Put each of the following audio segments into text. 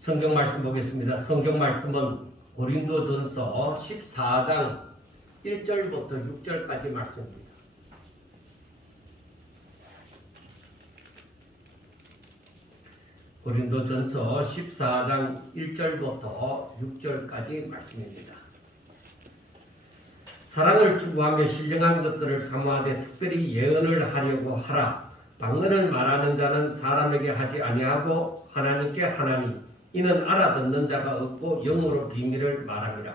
성경 말씀 보겠습니다. 성경 말씀은 고린도전서 14장 1절부터 6절까지 말씀입니다. 고린도전서 14장 1절부터 6절까지 말씀입니다. 사랑을 추구하며 신령한 것들을 사모하되 특별히 예언을 하려고 하라. 방언을 말하는 자는 사람에게 하지 아니하고 하나님께 하나니 이는 알아듣는 자가 없고 영으로 비밀을 말함이라.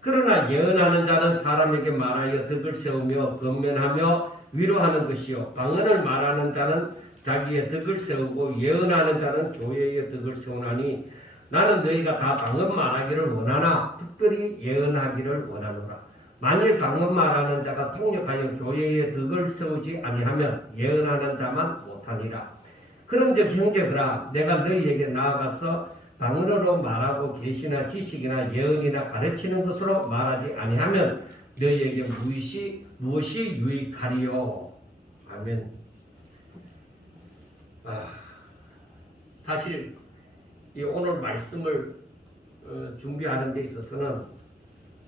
그러나 예언하는 자는 사람에게 말하여 덕을 세우며 건면하며 위로하는 것이요 방언을 말하는 자는 자기의 덕을 세우고 예언하는 자는 교회의 덕을 세우나니 나는 너희가 다 방언 말하기를 원하나 특별히 예언하기를 원하노라. 만일 방언 말하는 자가 통역하여 교회의 덕을 세우지 아니하면 예언하는 자만 못하니라. 그런즉 형제들아 내가 너희에게 나아가서 방언으로 말하고 계시나 지식이나 예언이나 가르치는 것으로 말하지 아니하면 너희에게 무엇이 유익하리요. 아멘. 사실 이 오늘 말씀을 준비하는 데 있어서는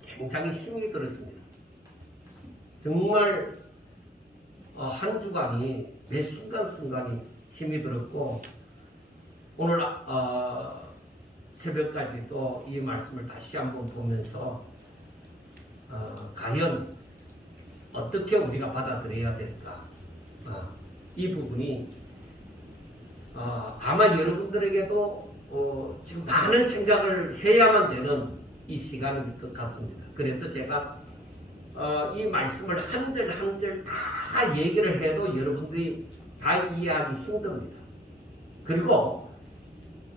굉장히 힘이 들었습니다. 정말 한 주간이 매 순간순간이 힘이 들었고 오늘 새벽까지도 이 말씀을 다시 한번 보면서 과연 어떻게 우리가 받아들여야 될까? 이 부분이 아마 여러분들에게도 지금 많은 생각을 해야만 되는 이 시간일 것 같습니다. 그래서 제가 이 말씀을 한 절 한 절 다 얘기를 해도 여러분들이 다 이해하기 힘듭니다. 그리고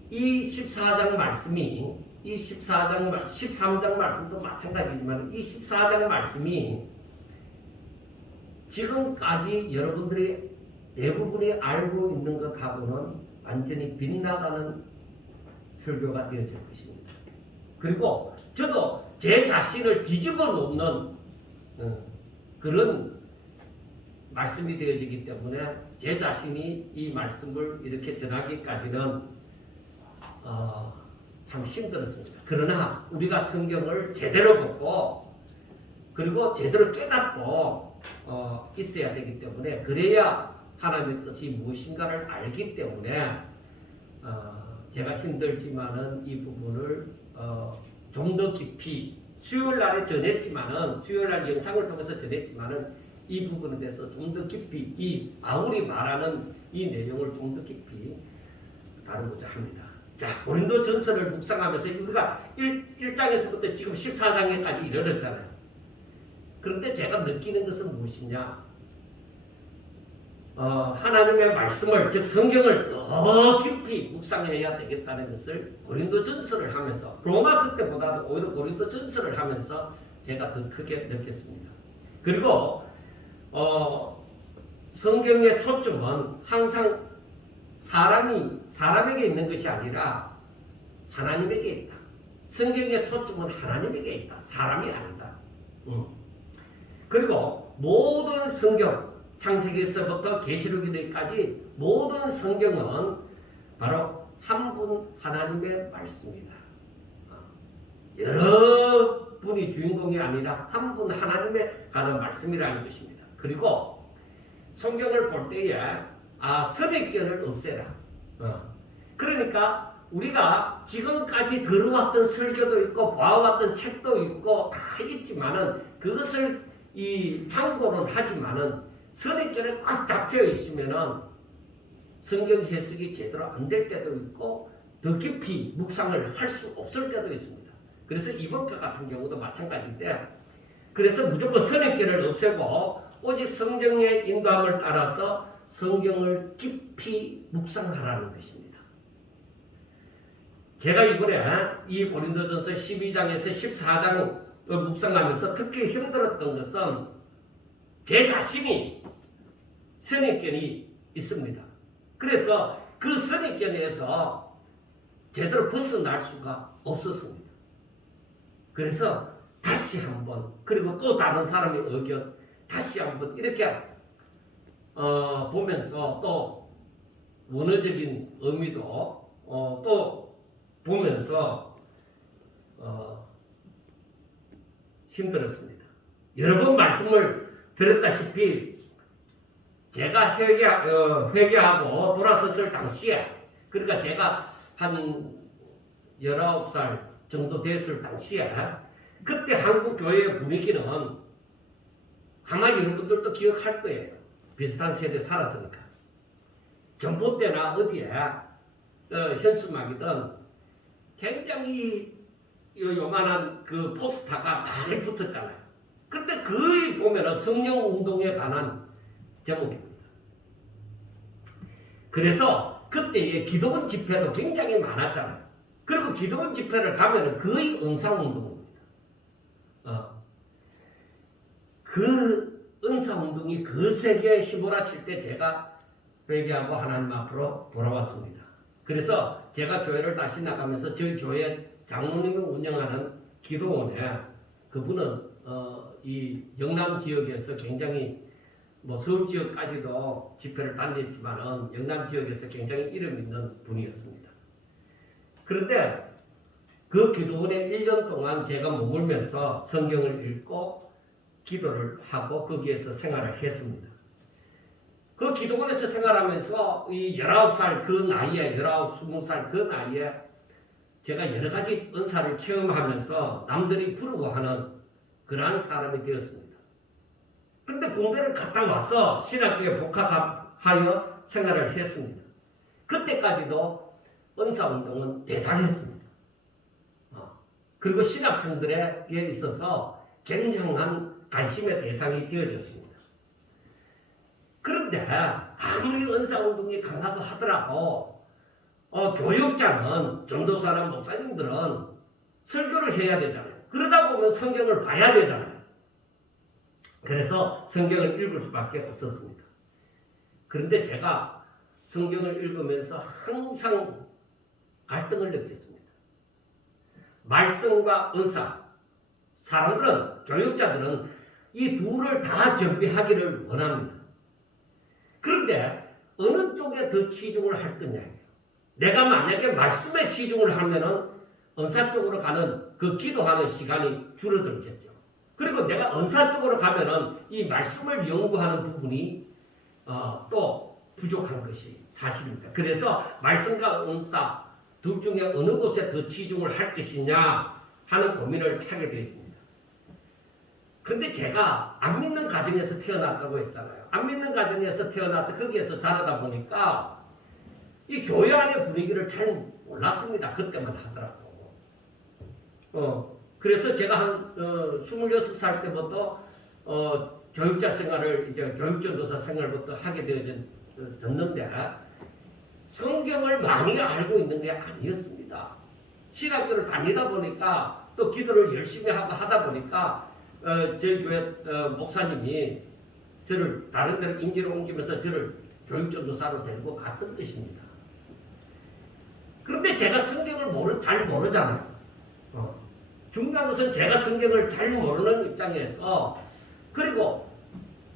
이 14장 말씀이 이 13장 말씀도 마찬가지지만 이 14장 말씀이 지금까지 여러분들이 대부분이 알고 있는 것하고는 완전히 빗나가는 설교가 되어질 것입니다. 그리고 저도 제 자신을 뒤집어 놓는 그런 말씀이 되어지기 때문에 제 자신이 이 말씀을 이렇게 전하기까지는 참 힘들었습니다. 그러나 우리가 성경을 제대로 보고 그리고 제대로 깨닫고 있어야 되기 때문에 그래야 하나님의 뜻이 무엇인가를 알기 때문에 제가 힘들지만은 이 부분을 좀 더 깊이 수요일날에 전했지만은 수요일날 영상을 통해서 전했지만은 이 부분에 대해서 좀 더 깊이 이 바울이 말하는 이 내용을 좀 더 깊이 다루고자 합니다. 자, 고린도전서를 묵상하면서 우리가 1장에서부터 지금 14장에까지 이르렀잖아요. 그런데 제가 느끼는 것은 무엇이냐? 하나님의 말씀을 즉 성경을 더 깊이 묵상해야 되겠다는 것을 고린도전서를 하면서 로마서 때보다도 오히려 고린도전서를 하면서 제가 더 크게 느꼈습니다. 그리고 성경의 초점은 항상 사람에게 있는 것이 아니라 하나님에게 있다. 성경의 초점은 하나님에게 있다. 사람이 아니다. 그리고 모든 성경 창세기에서부터 계시록기까지 모든 성경은 바로 한 분 하나님의 말씀이다. 여러 분이 주인공이 아니라 한 분 하나님의 가는 말씀이라는 것입니다. 그리고 성경을 볼 때에 선입견을 없애라. 그러니까 우리가 지금까지 들어왔던 설교도 있고 봐왔던 책도 있고 다 있지만은 그것을 참고는 하지만은 선입견에 꽉 잡혀 있으면은 성경 해석이 제대로 안 될 때도 있고 더 깊이 묵상을 할 수 없을 때도 있습니다. 그래서 이번 것 같은 경우도 마찬가지인데 그래서 무조건 선입견을 없애고 오직 성경의 인도함을 따라서 성경을 깊이 묵상하라는 것입니다. 제가 이번에 이 고린도전서 12장에서 14장을 묵상하면서 특히 힘들었던 것은 제 자신이 선입견이 있습니다. 그래서 그 선입견에서 제대로 벗어날 수가 없었습니다. 그래서 다시 한번 그리고 또 다른 사람의 의견 다시 한번 이렇게 보면서 또 원어적인 의미도 또 보면서 힘들었습니다. 여러 번 말씀을 드렸다시피 제가 회개하고 돌아섰을 당시에, 그러니까 제가 한 19살 정도 됐을 당시에, 그때 한국 교회의 분위기는 아마 여러분들도 기억할 거예요. 비슷한 세대 살았으니까. 전봇대나 어디에 현수막이든 굉장히 요만한 그 포스터가 많이 붙었잖아요. 근데 거의 보면은 성령 운동에 관한 제목입니다. 그래서 그때의 기도원 집회도 굉장히 많았잖아요. 그리고 기도원 집회를 가면은 거의 은사운동입니다. 그 은사운동이 거세게 휘몰아칠 때 제가 회개하고 하나님 앞으로 돌아왔습니다. 그래서 제가 교회를 다시 나가면서 저희 교회 장로님이 운영하는 기도원에, 그분은 이 영남 지역에서 굉장히 서울 지역까지도 집회를 다녔지만은 영남 지역에서 굉장히 이름 있는 분이었습니다. 그런데 그 기도원에 1년 동안 제가 머물면서 성경을 읽고 기도를 하고 거기에서 생활을 했습니다. 그 기도원에서 생활하면서 이 19살 그 나이에, 19, 20살 그 나이에 제가 여러 가지 은사를 체험하면서 남들이 부러워하는 그러한 사람이 되었습니다. 그런데 군대를 갔다 와서 신학교에 복학하여 생활을 했습니다. 그때까지도 은사운동은 대단했습니다. 그리고 신학생들에게 있어서 굉장한 관심의 대상이 되어졌습니다. 그런데 아무리 은사운동이 강하고 하더라도 교육자는, 전도사나 목사님들은 설교를 해야 되잖아요. 그러다 보면 성경을 봐야 되잖아요. 그래서 성경을 읽을 수밖에 없었습니다. 그런데 제가 성경을 읽으면서 항상 갈등을 느꼈습니다. 말씀과 은사, 사람들은, 교육자들은 이 둘을 다 겸비하기를 원합니다. 그런데 어느 쪽에 더 치중을 할 거냐예요. 내가 만약에 말씀에 치중을 하면은 은사 쪽으로 가는 그 기도하는 시간이 줄어들겠죠. 그리고 내가 은사 쪽으로 가면은 이 말씀을 연구하는 부분이 또 부족한 것이 사실입니다. 그래서 말씀과 은사 둘 중에 어느 곳에 더 치중을 할 것이냐 하는 고민을 하게 되어집니다. 근데 제가 안 믿는 가정에서 태어났다고 했잖아요. 안 믿는 가정에서 태어나서 거기에서 자라다 보니까 이 교회 안의 분위기를 잘 몰랐습니다. 그때만 하더라도. 그래서 제가 한 26살 때부터 교육자 생활을, 이제 교육전도사 생활부터 하게 되어졌는데 성경을 많이 알고 있는 게 아니었습니다. 신학교를 다니다 보니까 또 기도를 열심히 하고 하다 보니까 저희 교회 목사님이 저를 다른 데로 임지로 옮기면서 저를 교육전도사로 데리고 갔던 것입니다. 그런데 제가 성경을 잘 모르잖아요. 중요한 것은 제가 성경을 잘 모르는 입장에서, 그리고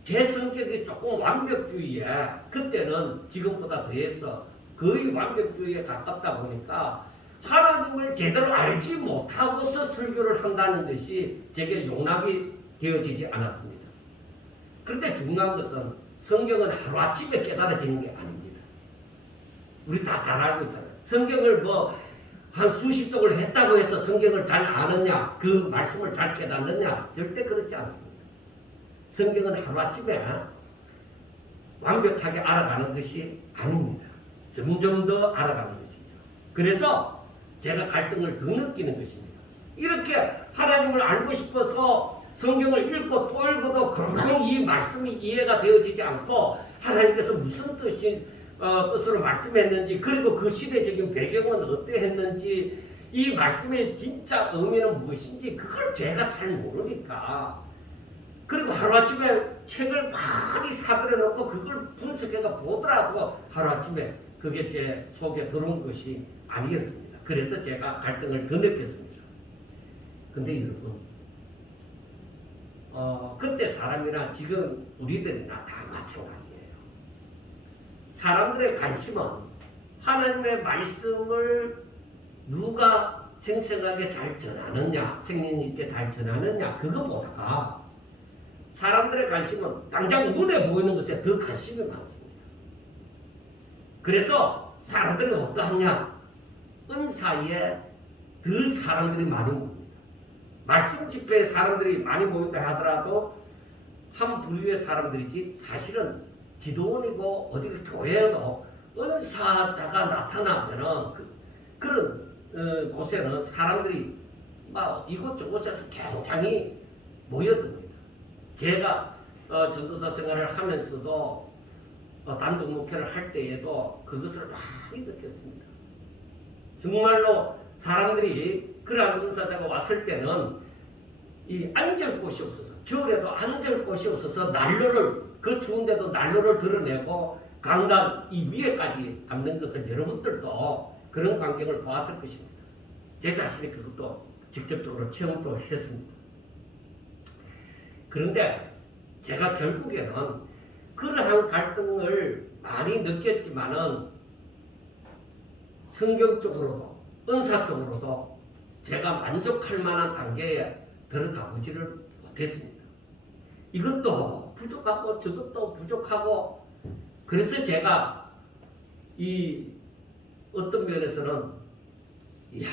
제 성격이 조금 완벽주의에, 그때는 지금보다 더해서 거의 완벽주의에 가깝다 보니까 하나님을 제대로 알지 못하고서 설교를 한다는 것이 제게 용납이 되어지지 않았습니다. 그런데 중요한 것은 성경은 하루아침에 깨달아지는 게 아닙니다. 우리 다 잘 알고 있잖아요. 성경을 한 수십 쪽을 했다고 해서 성경을 잘 아느냐, 그 말씀을 잘 깨닫느냐, 절대 그렇지 않습니다. 성경은 하루아침에 완벽하게 알아가는 것이 아닙니다. 점점 더 알아가는 것이죠. 그래서 제가 갈등을 더 느끼는 것입니다. 이렇게 하나님을 알고 싶어서 성경을 읽고 또 읽어도 금방 이 말씀이 이해가 되어지지 않고, 하나님께서 무슨 뜻으로 말씀했는지, 그리고 그 시대적인 배경은 어떠했는지, 이 말씀의 진짜 의미는 무엇인지 그걸 제가 잘 모르니까, 그리고 하루아침에 책을 많이 사들여 놓고 그걸 분석해서 보더라도 하루아침에 그게 제 속에 들어온 것이 아니었습니다. 그래서 제가 갈등을 더 느꼈습니다. 근데 여러분, 그때 사람이나 지금 우리들이나 다 마찬가지예요. 사람들의 관심은 하나님의 말씀을 누가 생생하게 잘 전하느냐, 생명 있게 잘 전하느냐, 그거보다가 사람들의 관심은 당장 눈에 보이는 것에 더 관심이 많습니다. 그래서 사람들은 어떠하냐? 은사에 더 사람들이 많이 모입니다. 말씀 집회에 사람들이 많이 모인다 하더라도 한 부류의 사람들이지, 사실은 기도원이고 어디 교회에도 은사자가 나타나면은 그런 곳에는 사람들이 막 이곳저곳에서 굉장히 모여듭니다. 제가 전도사 생활을 하면서도 단독 목회를 할 때에도 그것을 많이 느꼈습니다. 정말로 사람들이 그러한 은사자가 왔을 때는 이 앉을 곳이 없어서, 겨울에도 앉을 곳이 없어서 난로를, 그 추운데도 난로를 드러내고 강당 이 위에까지 앉는 것을 여러분들도 그런 광경을 보았을 것입니다. 제 자신이 그것도 직접적으로 체험도 했습니다. 그런데 제가 결국에는 그러한 갈등을 많이 느꼈지만은 성경적으로도 은사적으로도 제가 만족할 만한 단계에 들어가 보지를 못했습니다. 이것도 부족하고 저것도 부족하고, 그래서 제가 이 어떤 면에서는 이야,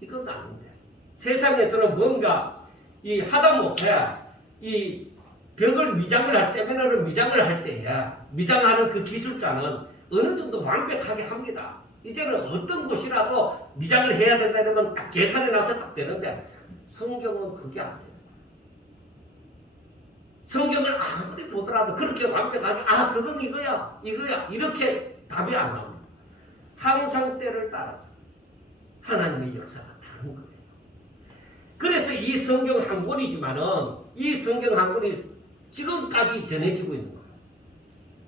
이건 아닌데, 세상에서는 뭔가 이 하다못해 이 벽을 미장을 할, 세미나를 미장을 할 때야 미장하는 그 기술자는 어느 정도 완벽하게 합니다. 이제는 어떤 곳이라도 미장을 해야 된다 이러면 딱 계산해 놔서 딱 되는데, 성경은 그게 안 돼요. 성경을 아무리 보더라도 그렇게 완벽하게 그건 이거야 이렇게 답이 안 나옵니다. 항상 때를 따라서 하나님의 역사가 다른 거예요. 그래서 이 성경 한 권이지만은 이 성경 한 권이 지금까지 전해지고 있는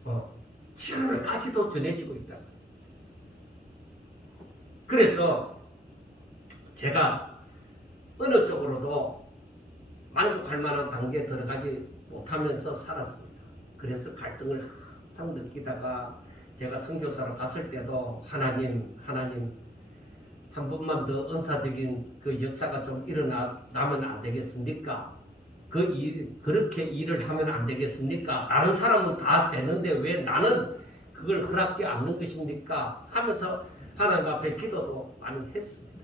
거예요. 지금까지도 전해지고 있다. 그래서 제가 어느 쪽으로도 만족할 만한 단계에 들어가지 못하면서 살았습니다. 그래서 갈등을 항상 느끼다가 제가 선교사로 갔을 때도 하나님 한 번만 더 은사적인 그 역사가 좀 일어나면 안 되겠습니까? 그렇게 일을 하면 안 되겠습니까? 다른 사람은 다 되는데 왜 나는 그걸 허락지 않는 것입니까? 하면서 하나님 앞에 기도도 많이 했습니다.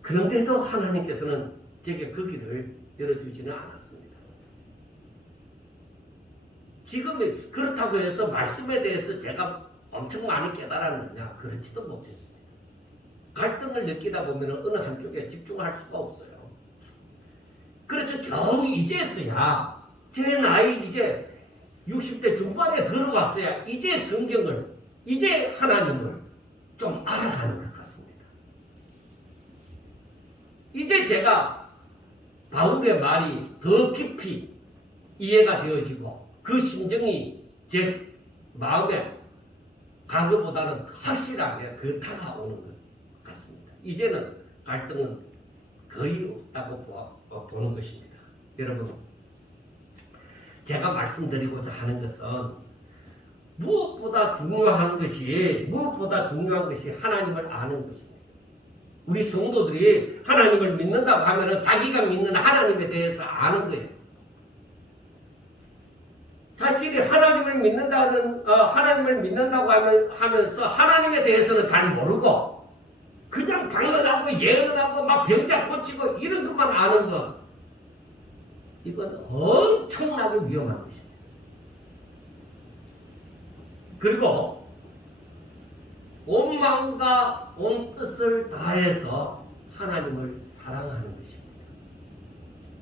그런데도 하나님께서는 제게 그 길을 열어주지는 않았습니다. 지금 그렇다고 해서 말씀에 대해서 제가 엄청 많이 깨달았느냐? 그렇지도 못했습니다. 갈등을 느끼다 보면 어느 한쪽에 집중할 수가 없어요. 그래서 겨우 이제서야 제 나이 이제 60대 중반에 들어왔어야 이제 성경을, 이제 하나님을 좀 알아가는 것 같습니다. 이제 제가 바울의 말이 더 깊이 이해가 되어지고 그 심정이 제 마음에 과거보다는 확실하게 더 다가오는 것 같습니다. 이제는 갈등은 거의 없다고 보는 것입니다. 여러분, 제가 말씀드리고자 하는 것은 무엇보다 중요한 것이 하나님을 아는 것입니다. 우리 성도들이 하나님을 믿는다고 하면 자기가 믿는 하나님에 대해서 아는 거예요. 자신이 하나님을 믿는다고 하면서 하나님에 대해서는 잘 모르고 그냥 방언하고 예언하고 막 병자 고치고 이런 것만 아는 것, 이건 엄청나게 위험한 것입니다. 그리고 온 마음과 온 뜻을 다해서 하나님을 사랑하는 것입니다.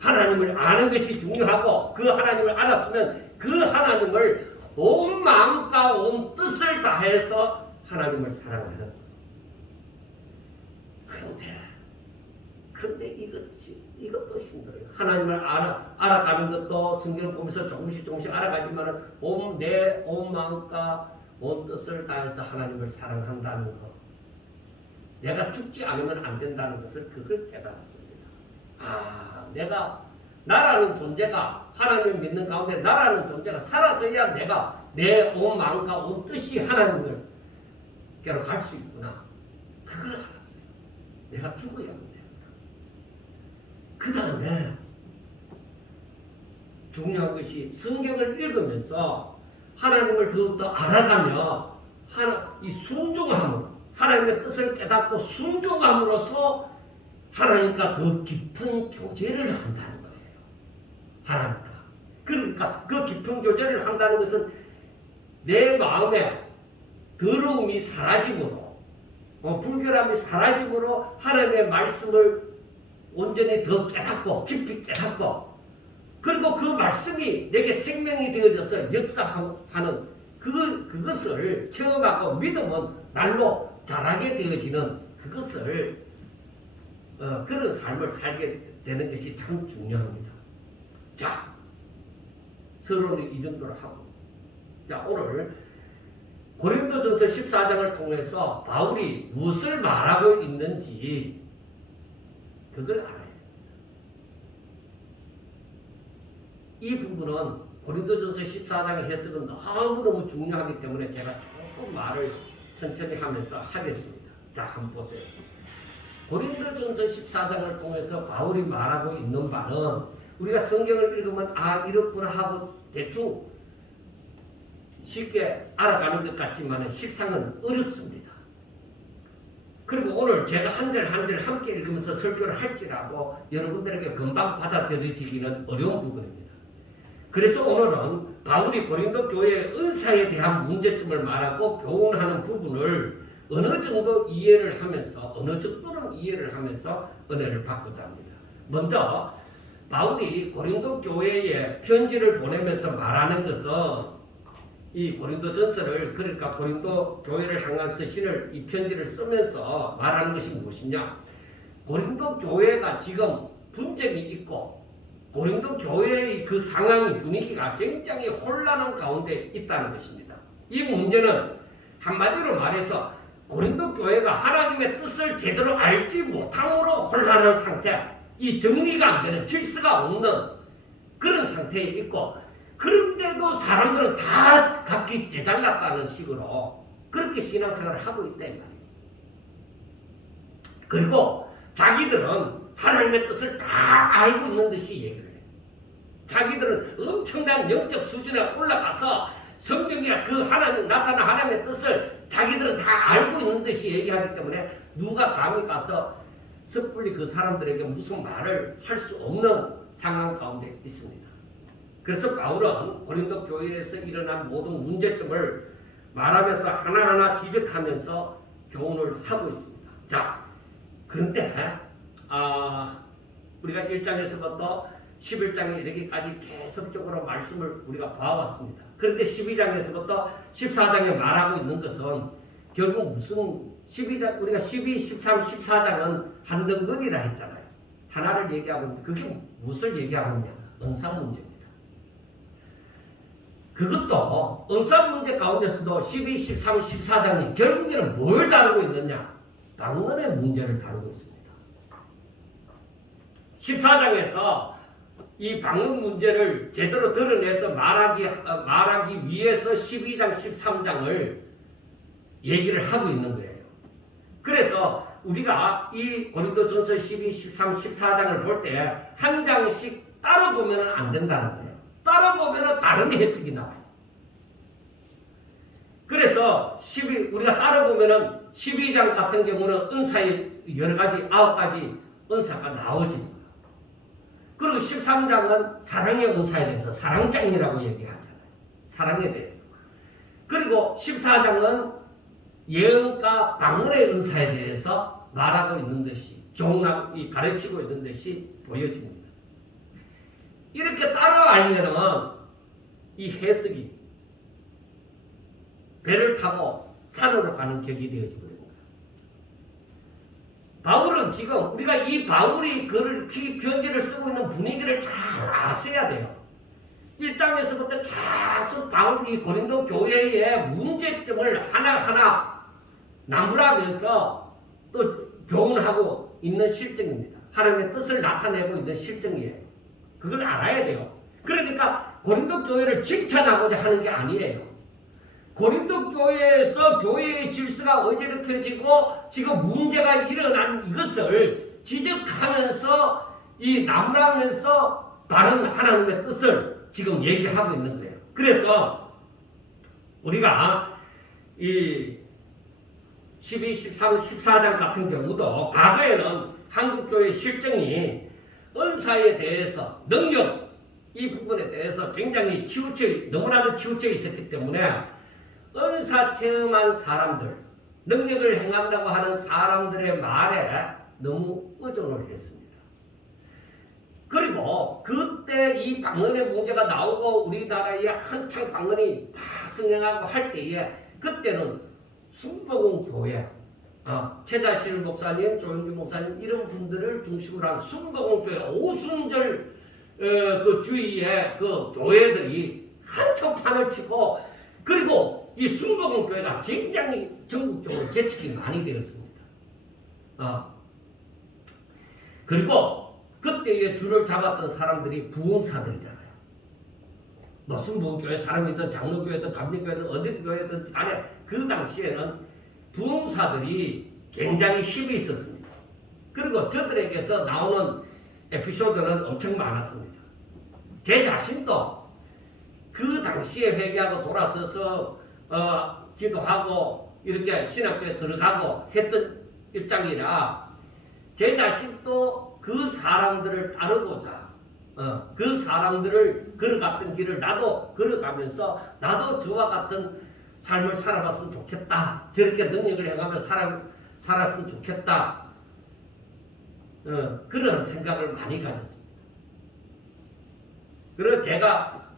하나님을 아는 것이 중요하고 그 하나님을 알았으면 그 하나님을 온 마음과 온 뜻을 다해서 하나님을 사랑하는 것. 근데 이것도 힘들어요. 하나님을 알아가는 것도 성경을 보면서 조금씩 알아가지만 내 온 마음과 온 뜻을 다해서 하나님을 사랑한다는 것, 내가 죽지 않으면 안 된다는 것을 그걸 깨달았습니다. 나라는 존재가, 하나님을 믿는 가운데 나라는 존재가 사라져야 내가 내 온 마음과 온 뜻이 하나님을 깨러 갈 수 있구나. 그걸 알았어요. 내가 죽어야 한다. 그 다음에 중요한 것이 성경을 읽으면서 하나님을 더욱더 알아가며 이 순종함으로 하나님의 뜻을 깨닫고 순종함으로써 하나님과 더 깊은 교제를 한다는 거예요. 하나님과. 그러니까 그 깊은 교제를 한다는 것은 내 마음에 더러움이 사라짐으로 불결함이 사라짐으로 하나님의 말씀을 온전히 더 깨닫고 깊이 깨닫고 그리고 그 말씀이 내게 생명이 되어져서 역사하는 그것을 체험하고 믿음은 날로 자라게 되어지는 그것을 그런 삶을 살게 되는 것이 참 중요합니다. 자, 서론을 이 정도로 하고 자 오늘 고린도전서 14장을 통해서 바울이 무엇을 말하고 있는지 그걸 알아야 됩니다. 이 부분은 고린도전서 14장의 해석은 너무너무 중요하기 때문에 제가 조금 말을 천천히 하면서 하겠습니다. 자, 한번 보세요. 고린도전서 14장을 통해서 바울이 말하고 있는 바는 우리가 성경을 읽으면 이렇구나 하고 대충 쉽게 알아가는 것 같지만 식상은 어렵습니다. 그리고 오늘 제가 한 절 한 절 함께 읽으면서 설교를 할지라도 여러분들에게 금방 받아들여지기는 어려운 부분입니다. 그래서 오늘은 바울이 고린도 교회의 은사에 대한 문제점을 말하고 교훈하는 부분을 어느 정도는 이해를 하면서 은혜를 받고자 합니다. 먼저 바울이 고린도 교회에 편지를 보내면서 말하는 것은 이 고린도 전서를 그러니까 고린도 교회를 향한 서신을 이 편지를 쓰면서 말하는 것이 무엇이냐? 고린도 교회가 지금 분쟁이 있고 고린도 교회의 그 상황이 분위기가 굉장히 혼란한 가운데 있다는 것입니다. 이 문제는 한마디로 말해서 고린도 교회가 하나님의 뜻을 제대로 알지 못함으로 혼란한 상태, 이 정리가 안 되는 질서가 없는 그런 상태에 있고 그런데도 사람들은 다 각기 제잘났다는 식으로 그렇게 신앙생활을 하고 있다 이 말이에요. 그리고 자기들은 하나님의 뜻을 다 알고 있는 듯이 얘기를 해요. 자기들은 엄청난 영적 수준에 올라가서 성경에 그 하나님 나타난 하나님의 뜻을 자기들은 다 알고 있는 듯이 얘기하기 때문에 누가 감히 가서 섣불리 그 사람들에게 무슨 말을 할 수 없는 상황 가운데 있습니다. 그래서 바울은 고린도 교회에서 일어난 모든 문제점을 말하면서 하나하나 지적하면서 교훈을 하고 있습니다. 자, 그런데 우리가 1장에서부터 11장에 이르기까지 계속적으로 말씀을 우리가 봐왔습니다. 그런데 12장에서부터 14장에 말하고 있는 것은 결국 무슨 12장 우리가 12, 13, 14장은 한 덩어리라 했잖아요. 하나를 얘기하고 있는데 그게 무엇을 얘기하고 있냐? 은사 문제입니다. 그것도 은사 문제 가운데서도 12, 13, 14장이 결국에는 뭘 다루고 있느냐? 방언의 문제를 다루고 있습니다. 14장에서 이 방언 문제를 제대로 드러내서 말하기 위해서 12장, 13장을 얘기를 하고 있는 거예요. 그래서 우리가 이 고린도전서 12, 13, 14장을 볼 때 한 장씩 따로 보면 안 된다는 거예요. 따로 보면 다른 해석이 나와요. 그래서 우리가 따로 보면 12장 같은 경우는 은사의 여러 가지 9가지 은사가 나오지. 그리고 13장은 사랑의 은사에 대해서 사랑장이라고 얘기하잖아요. 사랑에 대해서. 그리고 14장은 예언과 방언의 은사에 대해서 말하고 있는 듯이 가르치고 있는 듯이 보여집니다. 이렇게 따로 알면은 이 해석이 배를 타고 산으로 가는 격이 되어지거든요. 바울은 지금 우리가 이 바울이 편지를 쓰고 있는 분위기를 잘 아셔야 돼요. 1장에서부터 계속 바울이 고린도 교회의 문제점을 하나하나 나무라면서 또 교훈하고 있는 실정입니다. 하나님의 뜻을 나타내고 있는 실정이에요. 그걸 알아야 돼요. 그러니까 고린도 교회를 칭찬하고자 하는 게 아니에요. 고린도 교회에서 교회의 질서가 어지럽혀지고 지금 문제가 일어난 이것을 지적하면서 이 나무라면서 다른 하나님의 뜻을 지금 얘기하고 있는 거예요. 그래서 우리가 이 12, 13, 14장 같은 경우도 과거에는 한국교회 실정이 은사에 대해서 능력 이 부분에 대해서 굉장히 너무나도 치우쳐 있었기 때문에 은사 체험한 사람들, 능력을 행한다고 하는 사람들의 말에 너무 의존을 했습니다. 그리고 그때 이 방언의 문제가 나오고 우리나라에 한창 방언이 승행하고 할 때에 그때는 순복음교회, 최자실 목사님, 조영규 목사님 이런 분들을 중심으로 한 순복음교회 오순절 그 주위에 그 교회들이 한참 판을 치고 그리고 이 순복음교회가 굉장히 전국적으로 개척이 많이 되었습니다. 그리고 그때의 줄을 잡았던 사람들이 부흥사들이잖아요. 뭐 순복음교회 사람이든 장로교회든 감리교회든 어디 교회든 간에 그 당시에는 부흥사들이 굉장히 힘이 있었습니다. 그리고 저들에게서 나오는 에피소드는 엄청 많았습니다. 제 자신도 그 당시에 회개하고 돌아서서 기도하고 이렇게 신학교에 들어가고 했던 입장이라 제 자신도 그 사람들을 따르고자 그 사람들을 걸어갔던 길을 나도 걸어가면서 나도 저와 같은 삶을 살아봤으면 좋겠다. 저렇게 능력을 행하며 살았으면 좋겠다. 그런 생각을 많이 가졌습니다. 그리고 제가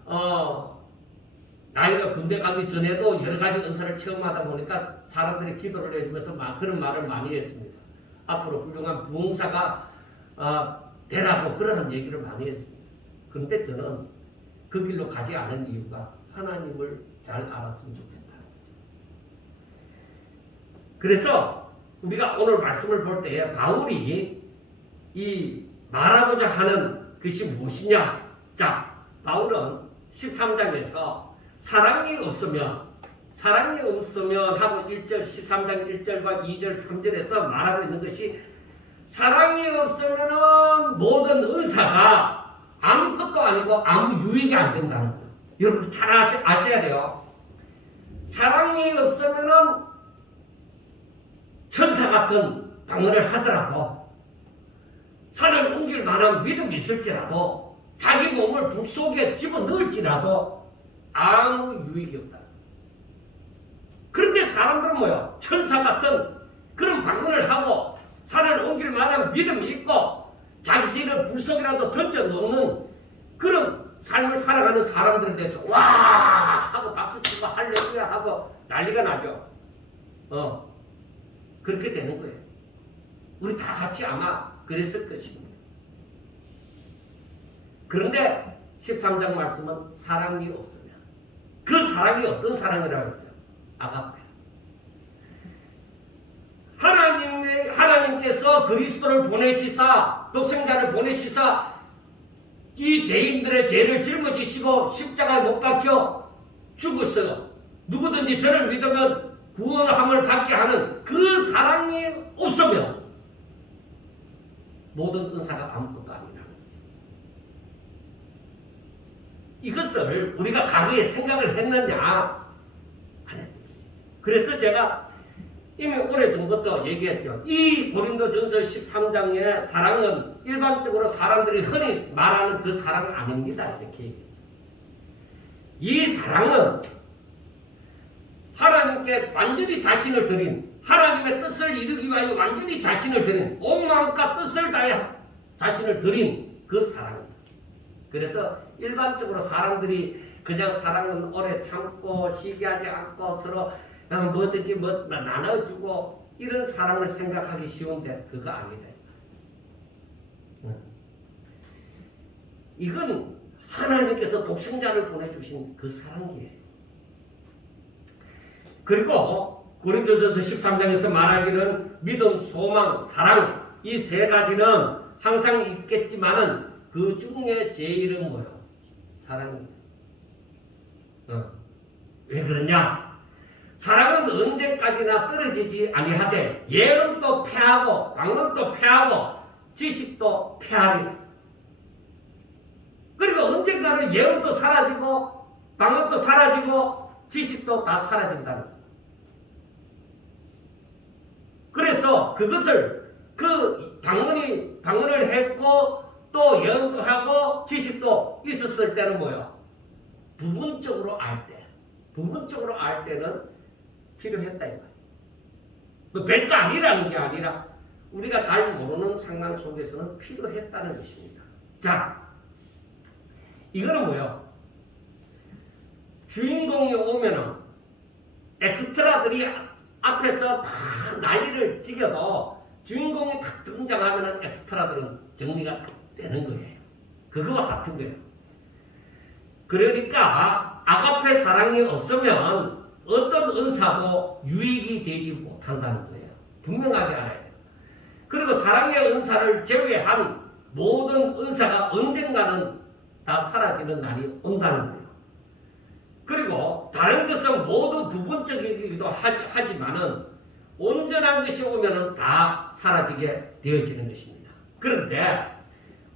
나이가 군대 가기 전에도 여러 가지 은사를 체험하다 보니까 사람들이 기도를 해주면서 그런 말을 많이 했습니다. 앞으로 훌륭한 부흥사가 되라고 그런 얘기를 많이 했습니다. 그런데 저는 그 길로 가지 않은 이유가 하나님을 잘 알았으면 좋겠다. 그래서 우리가 오늘 말씀을 볼 때에 바울이 이 말하고자 하는 것이 무엇이냐? 자, 바울은 13장에서 사랑이 없으면 하고 1절 13장 1절과 2절 3절에서 말하고 있는 것이 사랑이 없으면은 모든 은사가 아무것도 아니고 아무 유익이 안 된다는 거예요. 여러분 잘 아셔야 돼요. 사랑이 없으면은 천사 같은 방언을 하더라도 산을 옮길 만한 믿음이 있을지라도 자기 몸을 불 속에 집어넣을지라도 아무 유익이 없다. 그런데 사람들은 뭐요? 천사 같은 그런 방언을 하고 산을 옮길 만한 믿음이 있고 자신을 불 속이라도 던져놓는 그런 삶을 살아가는 사람들에 대해서 와 하고 박수치고 할렐루야 하고 난리가 나죠. 그렇게 되는 거예요. 우리 다 같이 아마 그랬을 것입니다. 그런데 13장 말씀은 사랑이 없으면 그 사랑이 어떤 사랑이라고 했어요? 아가페. 하나님께서 그리스도를 보내시사 독생자를 보내시사 이 죄인들의 죄를 짊어지시고 십자가에 못 박혀 죽었어요. 누구든지 저를 믿으면 구원함을 받게 하는 그 사랑이 없으면 모든 은사가 아무것도 아니라는 거죠. 이것을 우리가 과거에 생각을 했느냐? 안 했던 거죠. 그래서 제가 이미 오래전부터 얘기했죠. 이 고린도전서 13장의 사랑은 일반적으로 사람들이 흔히 말하는 그 사랑은 아닙니다. 이렇게 얘기했죠. 이 사랑은 하나님께 완전히 자신을 드린 하나님의 뜻을 이루기 위하여 완전히 자신을 드린 온 마음과 뜻을 다해 자신을 드린 그 사랑입니다. 그래서 일반적으로 사람들이 그냥 사랑은 오래 참고 시기하지 않고 서로 뭐든지 나눠주고 이런 사랑을 생각하기 쉬운데 그거 아니다. 이건 하나님께서 독생자를 보내주신 그 사랑이에요. 그리고 고린도전서 13장에서 말하기는 믿음, 소망, 사랑 이 세 가지는 항상 있겠지만은 그 중에 제일은 뭐예요? 사랑입니다. 왜 그러냐? 사랑은 언제까지나 떨어지지 아니하되 예언도 패하고 방언도 패하고 지식도 패하리라. 그리고 언젠가는 예언도 사라지고 방언도 사라지고 지식도 다 사라진다는 거예요. 그래서 그것을 방언을 했고 또 예언도 하고 지식도 있었을 때는 뭐예요? 부분적으로 알 때는 필요했다 이 말이에요. 뭐 별거 아니라는 게 아니라 우리가 잘 모르는 상황 속에서는 필요했다는 것입니다. 자, 이거는 뭐예요? 주인공이 오면은 엑스트라들이 앞에서 막 난리를 찍어도 주인공이 탁 등장하면은 엑스트라들은 정리가 딱 되는 거예요. 그거와 같은 거예요. 그러니까 아가페 사랑이 없으면 어떤 은사도 유익이 되지 못한다는 거예요. 분명하게 알아야 돼요. 그리고 사랑의 은사를 제외한 모든 은사가 언젠가는 다 사라지는 날이 온다는 거예요. 그리고 다른 것은 모두 부분적이기도 하지만은 온전한 것이 오면은 다 사라지게 되어지는 것입니다. 그런데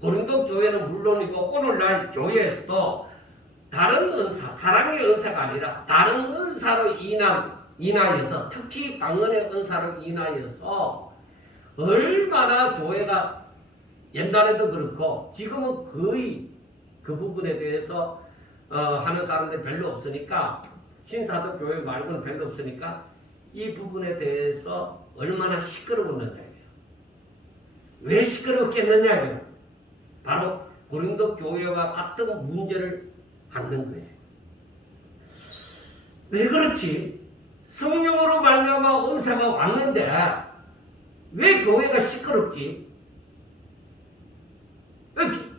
고린도 교회는 물론이고 오늘날 교회에서도 다른 은사, 사랑의 은사가 아니라 다른 은사로 인하여서 특히 방언의 은사로 인하여서 얼마나 교회가 옛날에도 그렇고 지금은 거의 그 부분에 대해서 하는 사람들이 별로 없으니까 신사도 교회 말고는 별로 없으니까 이 부분에 대해서 얼마나 시끄러웠느냐고요. 왜 시끄럽겠느냐고요. 바로 고린도 교회와 같은 문제를 갖는 거예요. 왜 그렇지? 성령으로 말미암아 은사가 왔는데 왜 교회가 시끄럽지?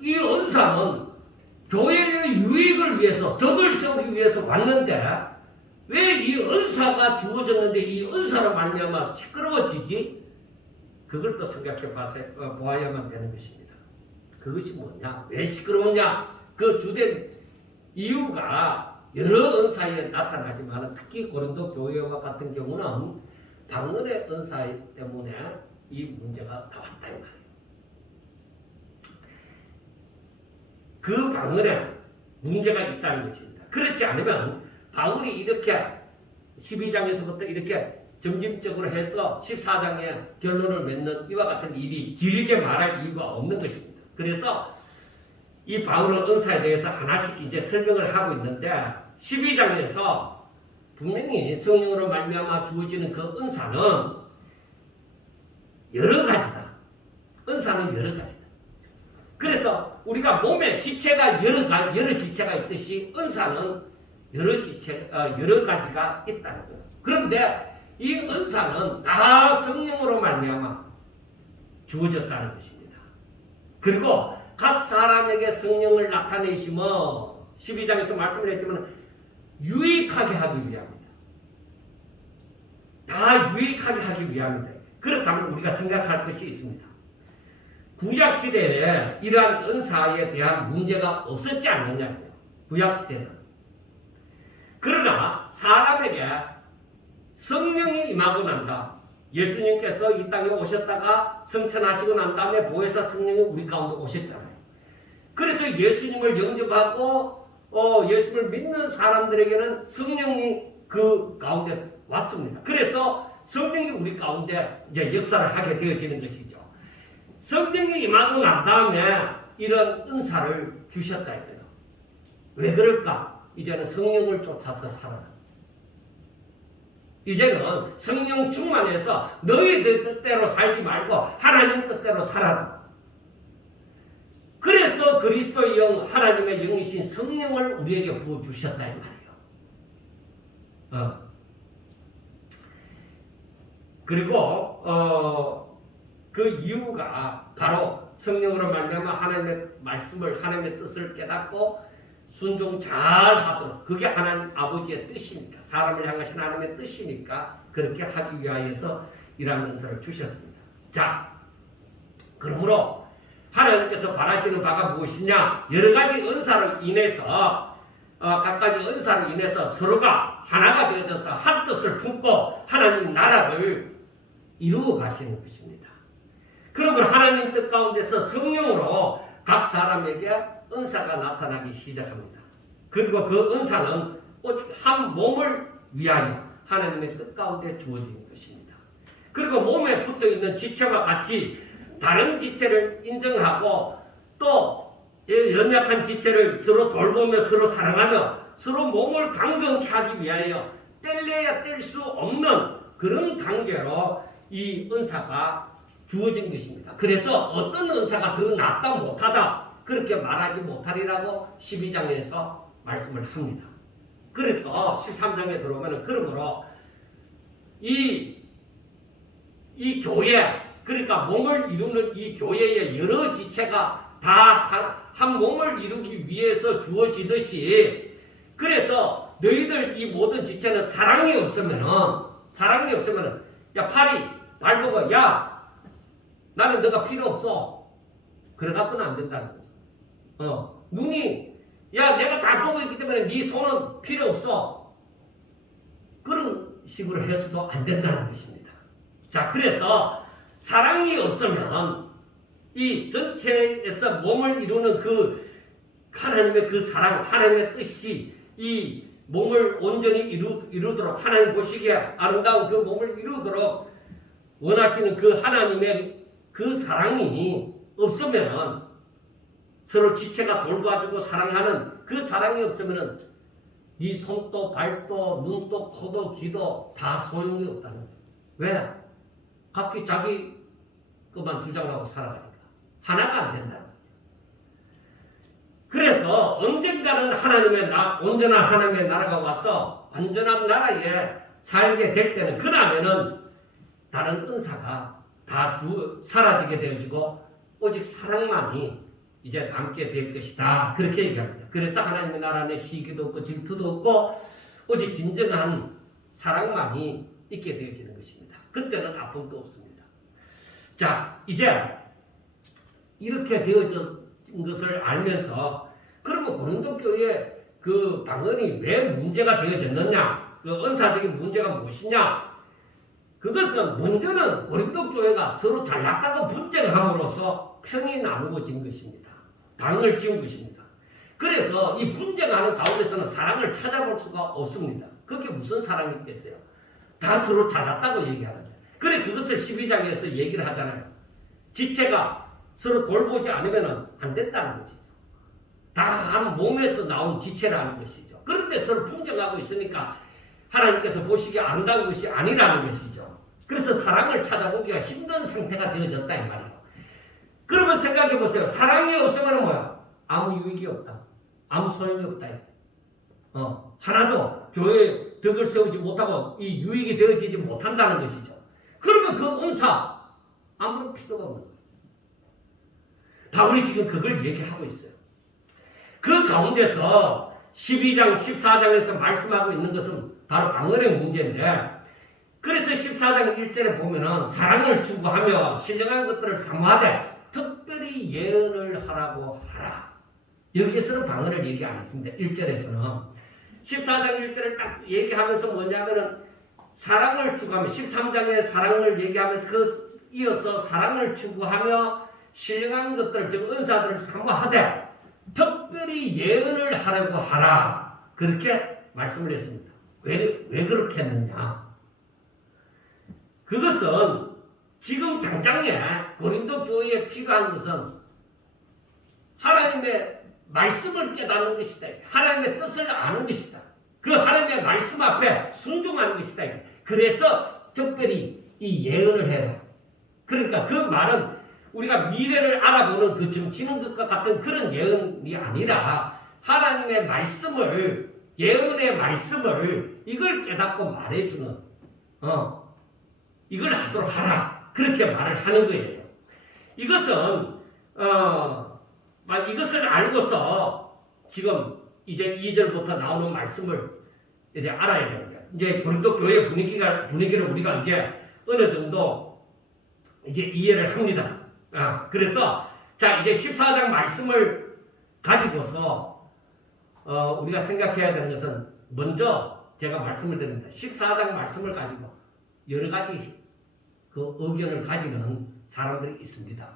이 은사는 교회의 유익을 위해서 덕을 세우기 위해서 왔는데 왜 이 은사가 주어졌는데 이 은사로 말미암아 시끄러워지지? 그걸 또 생각해 보아야만 되는 것입니다. 그것이 뭐냐? 왜 시끄러우냐? 그 주된 이유가 여러 은사에 나타나지만 특히 고린도 교회와 같은 경우는 방언의 은사 때문에 이 문제가 나왔다 이 말이에요. 그 방언에 문제가 있다는 것입니다. 그렇지 않으면 바울이 이렇게 12장에서부터 이렇게 점진적으로 해서 14장에 결론을 맺는 이와 같은 일이 길게 말할 이유가 없는 것입니다. 그래서 이 바울은 은사에 대해서 하나씩 이제 설명을 하고 있는데 12장에서 분명히 성령으로 말미암아 주어지는 그 은사는 여러 가지다. 은사는 여러 가지다. 그래서 우리가 몸에 지체가 여러 지체가 있듯이 은사는 여러 가지가 있다는 거예요. 그런데 이 은사는 다 성령으로 말미암아 주어졌다는 것입니다. 그리고 각 사람에게 성령을 나타내시면 12장에서 말씀을 했지만 유익하게 하기 위함이다. 다 유익하게 하기 위함이다. 그렇다면 우리가 생각할 것이 있습니다. 구약시대에 이러한 은사에 대한 문제가 없었지 않느냐고요. 구약시대는. 그러나 사람에게 성령이 임하고 난다. 예수님께서 이 땅에 오셨다가 성천하시고 난 다음에 보혜사 성령이 우리 가운데 오셨잖아요. 그래서 예수님을 영접하고 예수를 믿는 사람들에게는 성령이 그 가운데 왔습니다. 그래서 성령이 우리 가운데 이제 역사를 하게 되어지는 것이죠. 성령이 임하고 난 다음에 이런 은사를 주셨다 이거예요. 왜 그럴까? 이제는 성령을 쫓아서 살아라. 이제는 성령 충만해서 너희 뜻대로 살지 말고 하나님 뜻대로 살아라. 그래서 그리스도의 영, 하나님의 영이신 성령을 우리에게 부어주셨다 이 말이에요. 그리고 그 이유가 바로 성령으로 말미암아 하나님의 말씀을, 하나님의 뜻을 깨닫고 순종 잘 하도록, 그게 하나님 아버지의 뜻이니까, 사람을 향하신 하나님의 뜻이니까 그렇게 하기 위하여서 이러한 은사를 주셨습니다. 자, 그러므로 하나님께서 바라시는 바가 무엇이냐? 여러 가지 은사로 인해서 각가지 은사로 인해서 서로가 하나가 되어져서 한 뜻을 품고 하나님 나라를 이루어 가시는 것입니다. 그러면 하나님 뜻 가운데서 성령으로 각 사람에게 은사가 나타나기 시작합니다. 그리고 그 은사는 오직 한 몸을 위하여 하나님의 뜻 가운데 주어지는 것입니다. 그리고 몸에 붙어있는 지체와 같이 다른 지체를 인정하고 또 연약한 지체를 서로 돌보며 서로 사랑하며 서로 몸을 강건케 하기 위하여 뗄래야 뗄 수 없는 그런 관계로 이 은사가 주어진 것입니다. 그래서 어떤 은사가 더 낫다 못하다 그렇게 말하지 못하리라고 12장에서 말씀을 합니다. 그래서 13장에 들어오면 그러므로 이 교회, 그러니까 몸을 이루는 이 교회의 여러 지체가 다 한 몸을 이루기 위해서 주어지듯이, 그래서 너희들 이 모든 지체는 사랑이 없으면은 야 팔이 발보고 야 나는 너가 필요 없어 그래 갖고는 안 된다는 거죠. 눈이 야 내가 다 보고 있기 때문에 네 손은 필요 없어 그런 식으로 해서도 안 된다는 것입니다. 자, 그래서 사랑이 없으면 이 전체에서 몸을 이루는 그 하나님의 그 사랑, 하나님의 뜻이 이 몸을 온전히 이루도록, 하나님 보시기에 아름다운 그 몸을 이루도록 원하시는 그 하나님의 그 사랑이 없으면, 서로 지체가 돌봐주고 사랑하는 그 사랑이 없으면 네 손도 발도 눈도 코도 귀도 다 소용이 없다는 거예요. 왜? 각기 자기 것만 주장하고 살아가니까 하나가 안 된다는 거죠. 그래서 언젠가는 온전한 하나님의 나라가 와서 완전한 나라에 살게 될 때는, 그날에는 다른 은사가 다 사라지게 되어지고 오직 사랑만이 이제 남게 될 것이다, 그렇게 얘기합니다. 그래서 하나님의 나라는 시기도 없고 질투도 없고 오직 진정한 사랑만이 있게 되어지는 것입니다. 그때는 아픔도 없습니다. 자, 이제 이렇게 되어진 것을 알면서, 그러면 고린도 교회 그 방언이 왜 문제가 되어졌느냐, 그 은사적인 문제가 무엇이냐, 그것은 먼저는 고린도 교회가 서로 잘났다고 분쟁함으로써 평이 나누어진 것입니다. 당을 지은 것입니다. 그래서 이 분쟁하는 가운데서는 사랑을 찾아볼 수가 없습니다. 그게 무슨 사랑이 있겠어요? 다 서로 잘났다고 얘기하는데, 그래 그것을 12장에서 얘기를 하잖아요. 지체가 서로 돌보지 않으면 안 된다는 것이죠. 다 한 몸에서 나온 지체라는 것이죠. 그런데 서로 분쟁하고 있으니까 하나님께서 보시기에 아름다운 것이 아니라는 것이죠. 그래서 사랑을 찾아보기가 힘든 상태가 되어졌다 이 말이에요. 그러면 생각해 보세요. 사랑이 없으면 뭐야? 아무 유익이 없다. 아무 소용이 없다. 하나도 교회에 덕을 세우지 못하고 이 유익이 되어지지 못한다는 것이죠. 그러면 그 은사 아무런 필요가 없는 거예요. 바울이 지금 그걸 얘기하고 있어요. 그 가운데서 12장, 14장에서 말씀하고 있는 것은 바로 방언의 문제인데, 그래서 14장 1절에 보면은 사랑을 추구하며 신령한 것들을 사모하되 특별히 예언을 하라고 하라. 여기에서는 방언을 얘기 안 했습니다. 1절에서는 14장 1절을 딱 얘기하면서 뭐냐면은 사랑을 추구하며, 13장에 사랑을 얘기하면서 그 이어서 사랑을 추구하며 신령한 것들, 즉 은사들을 사모하되 특별히 예언을 하라고 하라, 그렇게 말씀을 했습니다. 왜 그렇게 했느냐? 그것은 지금 당장에 고린도 교회에 필요한 것은 하나님의 말씀을 깨닫는 것이다. 하나님의 뜻을 아는 것이다. 그 하나님의 말씀 앞에 순종하는 것이다. 그래서 특별히 이 예언을 해라. 그러니까 그 말은 우리가 미래를 알아보는 그 점치는 것과 같은 그런 예언이 아니라 하나님의 말씀을, 예언의 말씀을 이걸 깨닫고 말해주는 이걸 하도록 하라, 그렇게 말을 하는 거예요. 이것은 이것을 알고서 지금 이제 2절부터 나오는 말씀을 이제 알아야 되는 거예요. 이제 고린도 교회 분위기를 우리가 이제 어느 정도 이제 이해를 합니다. 그래서 자, 이제 14장 말씀을 가지고서 우리가 생각해야 되는 것은, 먼저 제가 말씀을 드립니다. 14장 말씀을 가지고 여러 가지 그 의견을 가지는 사람들이 있습니다.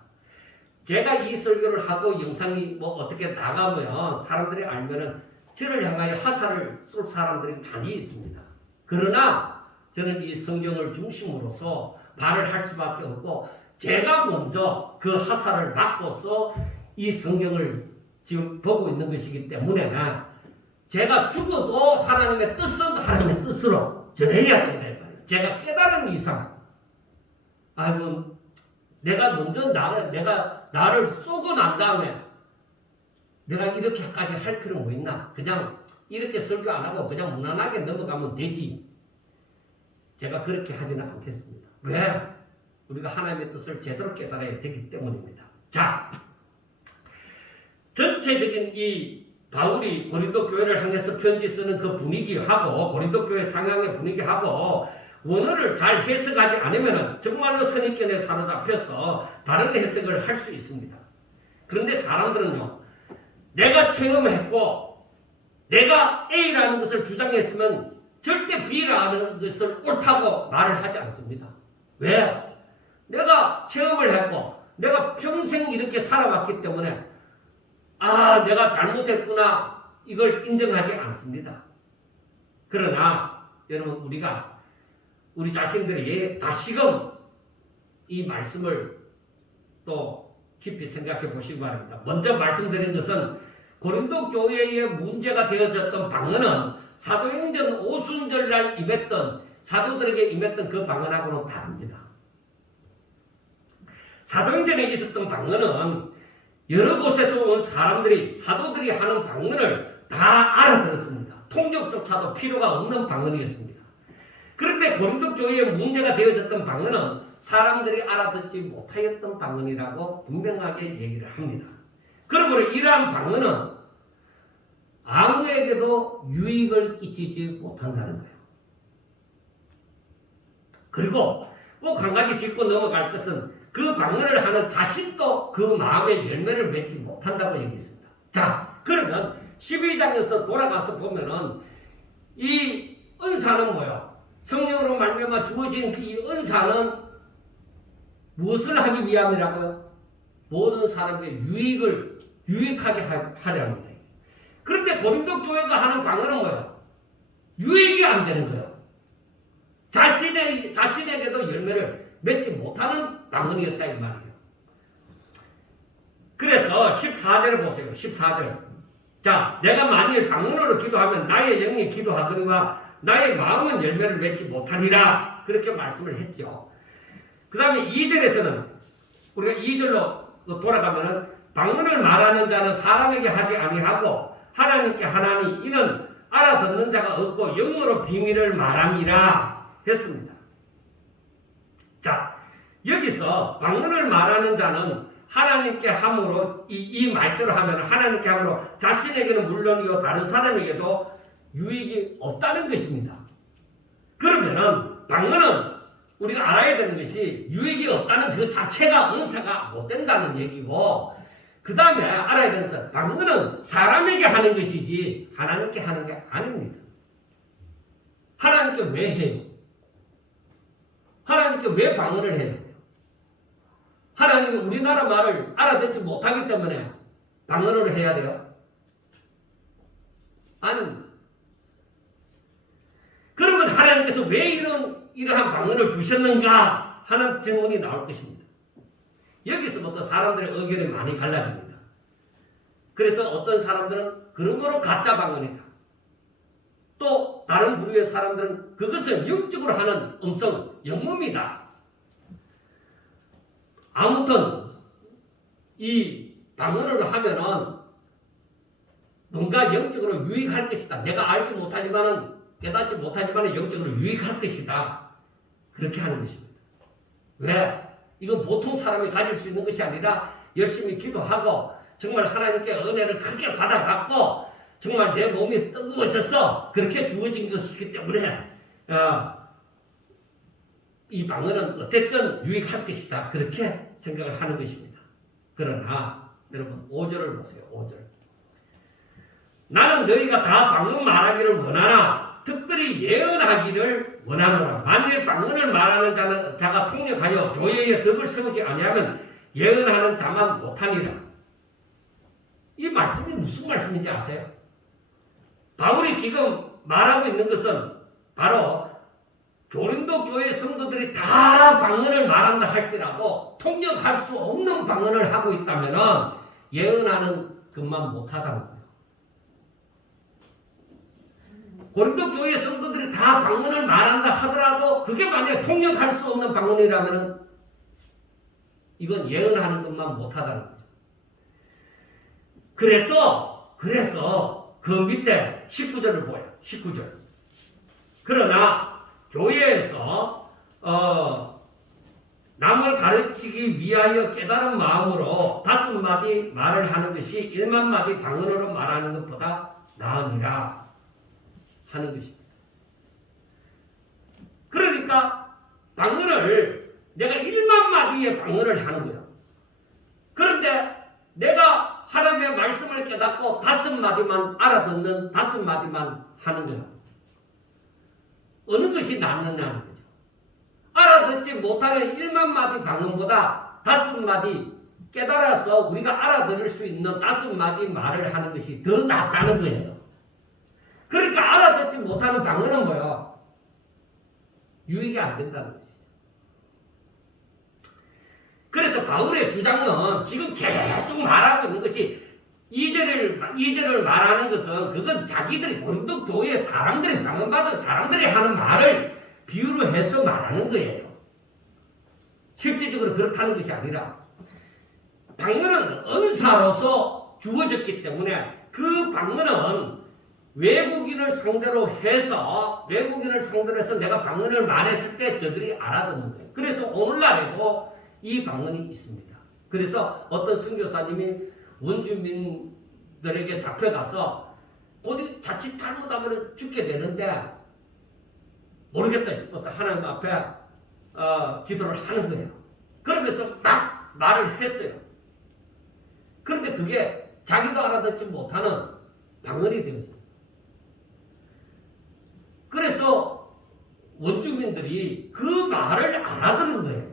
제가 이 설교를 하고 영상이 뭐 어떻게 나가면 사람들이 알면은 저를 향하여 화살을 쏠 사람들이 많이 있습니다. 그러나 저는 이 성경을 중심으로서 말을 할 수밖에 없고 제가 먼저 그 화살을 맞고서 이 성경을 지금 보고 있는 것이기 때문에 제가 죽어도 하나님의 뜻은 하나님의 뜻으로 전해야 된다. 제가 깨달은 이상 아이고 내가 먼저 내가 나를 쏘고 난 다음에 내가 이렇게까지 할 필요는 뭐 있나? 그냥 이렇게 설교 안 하고 그냥 무난하게 넘어가면 되지. 제가 그렇게 하지는 않겠습니다. 왜? 우리가 하나님의 뜻을 제대로 깨달아야 되기 때문입니다. 자, 전체적인 이 바울이 고린도 교회를 향해서 편지 쓰는 그 분위기하고 고린도 교회 상황의 분위기하고 원어를 잘 해석하지 않으면 정말로 선입견에 사로잡혀서 다른 해석을 할 수 있습니다. 그런데 사람들은요, 내가 체험했고 내가 A라는 것을 주장했으면 절대 B라는 것을 옳다고 말을 하지 않습니다. 왜? 내가 체험을 했고 내가 평생 이렇게 살아왔기 때문에 내가 잘못했구나 이걸 인정하지 않습니다. 그러나 여러분 우리가 우리 자신들이 다시금 이 말씀을 또 깊이 생각해 보시기 바랍니다. 먼저 말씀드린 것은 고린도 교회의 문제가 되어졌던 방언은 사도행전 오순절날 임했던 사도들에게 임했던 그 방언하고는 다릅니다. 사도행전에 있었던 방언은 여러 곳에서 온 사람들이 사도들이 하는 방언을 다 알아들었습니다. 통역조차도 필요가 없는 방언이었습니다. 그런데 고린도 교회의 문제가 되어졌던 방언은 사람들이 알아듣지 못하였던 방언이라고 분명하게 얘기를 합니다. 그러므로 이러한 방언은 아무에게도 유익을 끼치지 못한다는 거예요. 그리고 꼭 한 가지 짚고 넘어갈 것은 그 방언을 하는 자신도 그 마음의 열매를 맺지 못한다고 얘기했습니다. 자, 그러면 12장에서 돌아가서 보면은 이 은사는 뭐예요? 성령으로 말미암아 주어진 이 은사는 무엇을 하기 위함이라고요? 모든 사람의 유익하게 하려 합니다. 그런데 고린도 교회가 하는 방언은 뭐예요? 유익이 안 되는 거예요. 자신에게도 열매를 맺지 못하는 방언이었다 이 말이에요. 그래서 14절을 보세요. 14절. 자, 내가 만일 방언으로 기도하면 나의 영이 기도하거니와 나의 마음은 열매를 맺지 못하리라. 그렇게 말씀을 했죠. 그 다음에 2절에서는 우리가 2절로 돌아가면은 방언을 말하는 자는 사람에게 하지 아니하고 하나님께 하나니 이는 알아듣는 자가 없고 영어로 비밀을 말함이라 했습니다. 자, 여기서 방언을 말하는 자는 하나님께 함으로 이 말대로 하면 하나님께 함으로 자신에게는 물론이요 다른 사람에게도 유익이 없다는 것입니다. 그러면은 방언은 우리가 알아야 되는 것이 유익이 없다는 그 자체가 은사가 못 된다는 얘기고, 그 다음에 알아야 되는 것은 방언은 사람에게 하는 것이지 하나님께 하는 게 아닙니다. 하나님께 왜 해요? 하나님께 왜 방언을 해요? 하나님이 우리나라 말을 알아듣지 못하기 때문에 방언을 해야 돼요? 아닙니다. 그러면 하나님께서 왜 이러한 방언을 주셨는가 하는 질문이 나올 것입니다. 여기서부터 사람들의 의견이 많이 갈라집니다. 그래서 어떤 사람들은 그러므로 가짜 방언이다. 또 다른 부류의 사람들은 그것을 영적으로 하는 음성, 영음이다. 아무튼 이 방언으로 하면은 뭔가 영적으로 유익할 것이다. 내가 알지 못하지만은 깨닫지 못하지만은 영적으로 유익할 것이다. 그렇게 하는 것입니다. 왜? 이건 보통 사람이 가질 수 있는 것이 아니라 열심히 기도하고 정말 하나님께 은혜를 크게 받아갖고 정말 내 몸이 뜨거워져서 그렇게 주어진 것이기 때문에 이 방언은 어쨌든 유익할 것이다. 그렇게 생각을 하는 것입니다. 그러나 여러분 5절을 보세요. 5절. 나는 너희가 다 방언 말하기를 원하나 특별히 예언하기를 원하노라. 만일 방언을 말하는 자가 통역하여 교회에 덕을 세우지 아니하면 예언하는 자만 못하니라. 이 말씀이 무슨 말씀인지 아세요? 바울이 지금 말하고 있는 것은 바로 고린도 교회 성도들이 다 방언을 말한다 할지라도 통역할 수 없는 방언을 하고 있다면 예언하는 것만 못하다는 거예요. 고린도 교회 성도들이 다 방언을 말한다 하더라도 그게 만약에 통역할 수 없는 방언이라면 이건 예언하는 것만 못하다는 거죠. 그래서 그 밑에 19절을 보여요. 19절. 그러나 교회에서 남을 가르치기 위하여 깨달은 마음으로 5마디 말을 하는 것이 1만마디 방언으로 말하는 것보다 나으니라 하는 것입니다. 그러니까 방언을 내가 1만마디의 방언을 하는 거예요. 그런데 내가 하나님의 말씀을 깨닫고 5마디만 알아듣는 5마디만 하는 거예요. 어느 것이 낫느냐는 거죠. 알아듣지 못하는 1만마디 방언보다 5마디 깨달아서 우리가 알아들을 수 있는 5마디 말을 하는 것이 더 낫다는 거예요. 그러니까 알아듣지 못하는 방언은 뭐예요? 유익이 안 된다는 것이죠. 그래서 바울의 주장은 지금 계속 말하고 있는 것이 2절을 말하는 것은 그건 자기들이 고린도 교회 사람들이 방언받은 사람들이 하는 말을 비유로 해서 말하는 거예요. 실질적으로 그렇다는 것이 아니라 방언은 은사로서 주어졌기 때문에 그 방언은 외국인을 상대로 해서 내가 방언을 말했을 때 저들이 알아듣는 거예요. 그래서 오늘날에도 이 방언이 있습니다. 그래서 어떤 선교사님이 원주민들에게 잡혀가서 곧 자칫 잘못하면 죽게 되는데 모르겠다 싶어서 하나님 앞에 기도를 하는 거예요. 그러면서 막 말을 했어요. 그런데 그게 자기도 알아듣지 못하는 방언이 되어져요. 그래서 원주민들이 그 말을 알아들은 거예요.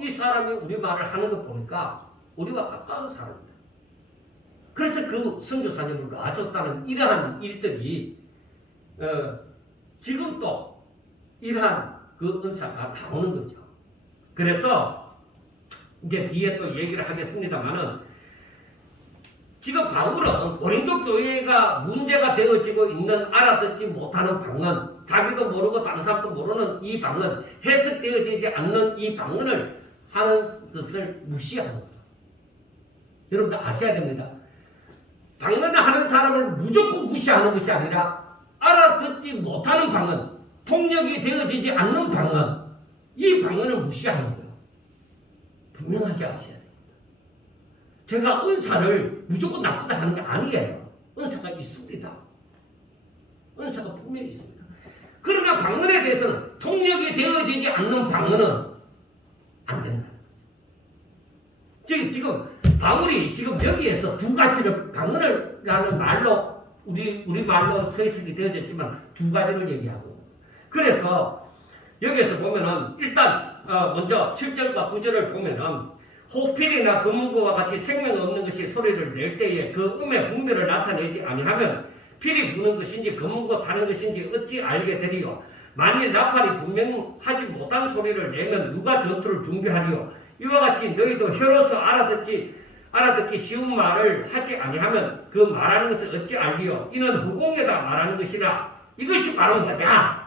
이 사람이 우리 말을 하는 거 보니까 우리가 가까운 사람이다. 그래서 그 선교사님을 놔줬다는 이러한 일들이 지금도 이러한 그 은사가 나오는 거죠. 그래서 이제 뒤에 또 얘기를 하겠습니다만은 지금 바울은 고린도 교회가 문제가 되어지고 있는 알아듣지 못하는 방언, 자기도 모르고 다른 사람도 모르는 이 방언, 해석되어지지 않는 이 방언을 하는 것을 무시하는 거예요. 여러분들 아셔야 됩니다. 방언을 하는 사람을 무조건 무시하는 것이 아니라 알아듣지 못하는 방언, 통역이 되어지지 않는 방언, 이 방언을 무시하는 거예요. 분명하게 아셔야 됩니다. 제가 은사를 무조건 나쁘다 하는 게 아니에요. 은사가 있습니다. 은사가 분명히 있습니다. 그러나 방언에 대해서는 통역이 되어지지 않는 방언은 안 된다. 지금 바울이 지금 여기에서 두 가지를 방언을라는 말로 우리 말로 서술이 되어졌지만 두 가지를 얘기하고 그래서 여기에서 보면은 일단 먼저 7절과 9절을 보면은 호필이나 금은고와 같이 생명 없는 것이 소리를 낼 때에 그 음의 분별을 나타내지 아니하면 필이 부는 것인지 금은고 타는 것인지 어찌 알게 되리요. 만일 나팔이 분명하지 못한 소리를 내면 누가 전투를 준비하리요. 이와 같이 너희도 혀로서 알아듣기 쉬운 말을 하지 아니하면 그 말하는 것을 어찌 알리요. 이는 허공에다 말하는 것이라. 이것이 바로 뭐냐.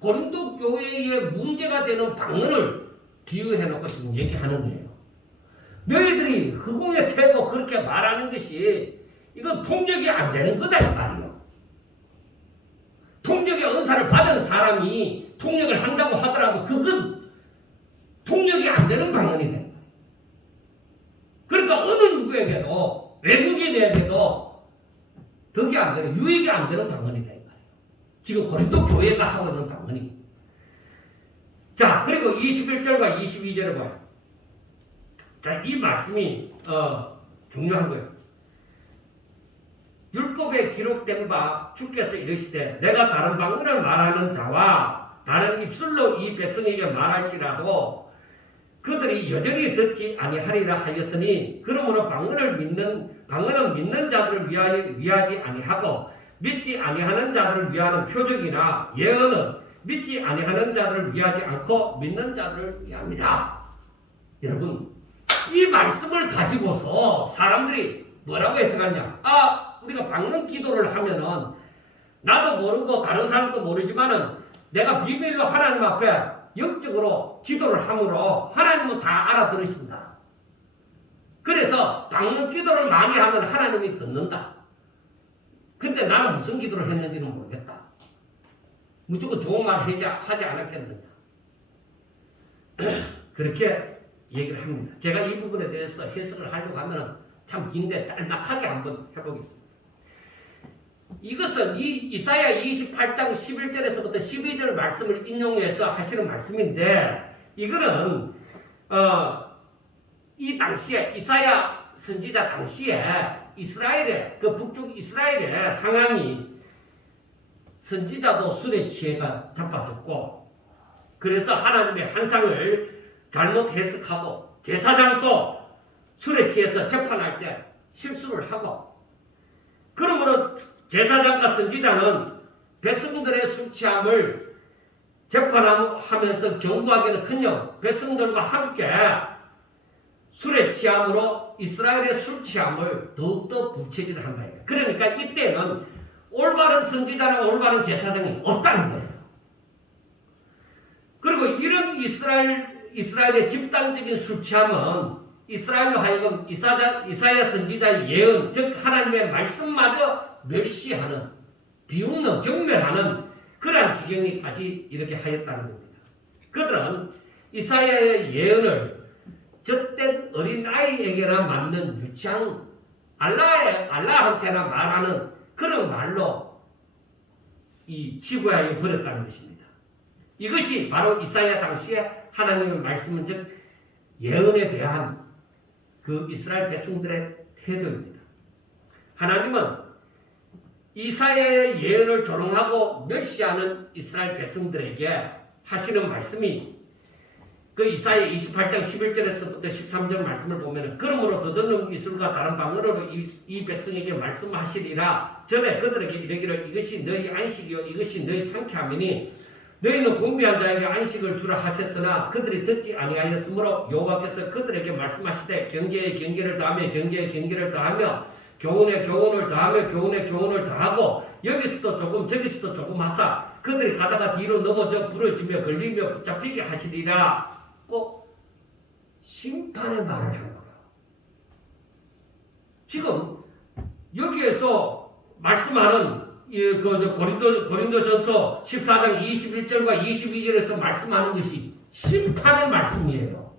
고린도 교회에 문제가 되는 방언을 비유해놓고 지금 얘기하는 거예요. 너희들이 허공에 태고 그렇게 말하는 것이 이건 통역이 안 되는 거다 이 말이에요. 통역의 은사를 받은 사람이 통역을 한다고 하더라도 그건 통역이 안 되는 방언이 되는 거예요. 그러니까 어느 누구에게도 외국인에게도 덕이 안 되는 유익이 안 되는 방언이 되는 거예요. 지금 고린도 교회가 하고 있는 방언이. 자 그리고 21절과 22절을 봐요. 자, 이 말씀이 중요한 거예요. 율법에 기록된 바 주께서 이르시되 내가 다른 방언을 말하는 자와 다른 입술로 이 백성에게 말할지라도 그들이 여전히 듣지 아니하리라 하였으니 그러므로 방언은 믿는 자들을 위하지 아니하고 믿지 아니하는 자들을 위하는 표적이나 예언은 믿지 아니하는 자들을 위하지 않고 믿는 자들을 위함이라. 여러분, 이 말씀을 가지고서 사람들이 뭐라고 해석하냐? 우리가 방언 기도를 하면은 나도 모르고 다른 사람도 모르지만은 내가 비밀로 하나님 앞에 영적으로 기도를 함으로 하나님은 다 알아들으신다. 그래서 방언 기도를 많이 하면 하나님이 듣는다. 근데 나는 무슨 기도를 했는지는 모르겠다. 무조건 좋은 말 하지 않았겠느냐. 그렇게 얘기를 합니다. 제가 이 부분에 대해서 해석을 하려고 하면 참 긴데 짤막하게 한번 해보겠습니다. 이것은 이사야 28장 11절에서부터 12절 말씀을 인용해서 하시는 말씀인데 이거는 이 당시에 이사야 선지자 당시에 이스라엘의 북쪽 이스라엘의 상황이 선지자도 술에 취해가 자빠졌고 그래서 하나님의 환상을 잘못 해석하고 제사장도 술에 취해서 재판할 때 실수를 하고 그러므로 제사장과 선지자는 백성들의 술 취함을 재판하면서 경고하기는커녕 백성들과 함께 술에 취함으로 이스라엘의 술 취함을 더욱더 부채질한다. 그러니까 이때는 올바른 선지자나 올바른 제사장이 없다는 거예요. 그리고 이런 이스라엘의 집단적인 술 취함은 이스라엘로 하여금 이사야 선지자의 예언, 즉 하나님의 말씀마저 멸시하는, 비웃는, 경멸하는 그러한 지경이까지 이렇게 하였다는 겁니다. 그들은 이사야의 예언을 젖된 어린아이에게나 맞는 유치한 알라한테나 말하는 그런 말로 치부하여 버렸다는 것입니다. 이것이 바로 이사야 당시에 하나님의 말씀은 즉 예언에 대한 그 이스라엘 백성들의 태도입니다. 하나님은 이사야의 예언을 조롱하고 멸시하는 이스라엘 백성들에게 하시는 말씀이 그 이사야 28장 11절에서부터 13절 말씀을 보면 그러므로 더듬는 이술과 다른 방언으로 이 백성에게 말씀하시리라. 전에 그들에게 이르기를 이것이 너희 안식이요 이것이 너희 상쾌함이니 너희는 궁비한 자에게 안식을 주라 하셨으나 그들이 듣지 아니하였으므로 여호와께서 그들에게 말씀하시되 경계에 경계를 더하며 경계에 경계를 더하며 교훈에 교훈을 더하며 교훈에 교훈을 더하고 여기서도 조금 저기서도 조금 하사 그들이 가다가 뒤로 넘어져 부러지며 걸리며 붙잡히게 하시리라. 꼭 심판의 말을 한 거예요. 지금 여기에서 말씀하는 고린도전서 14장 21절과 22절에서 말씀하는 것이 심판의 말씀이에요.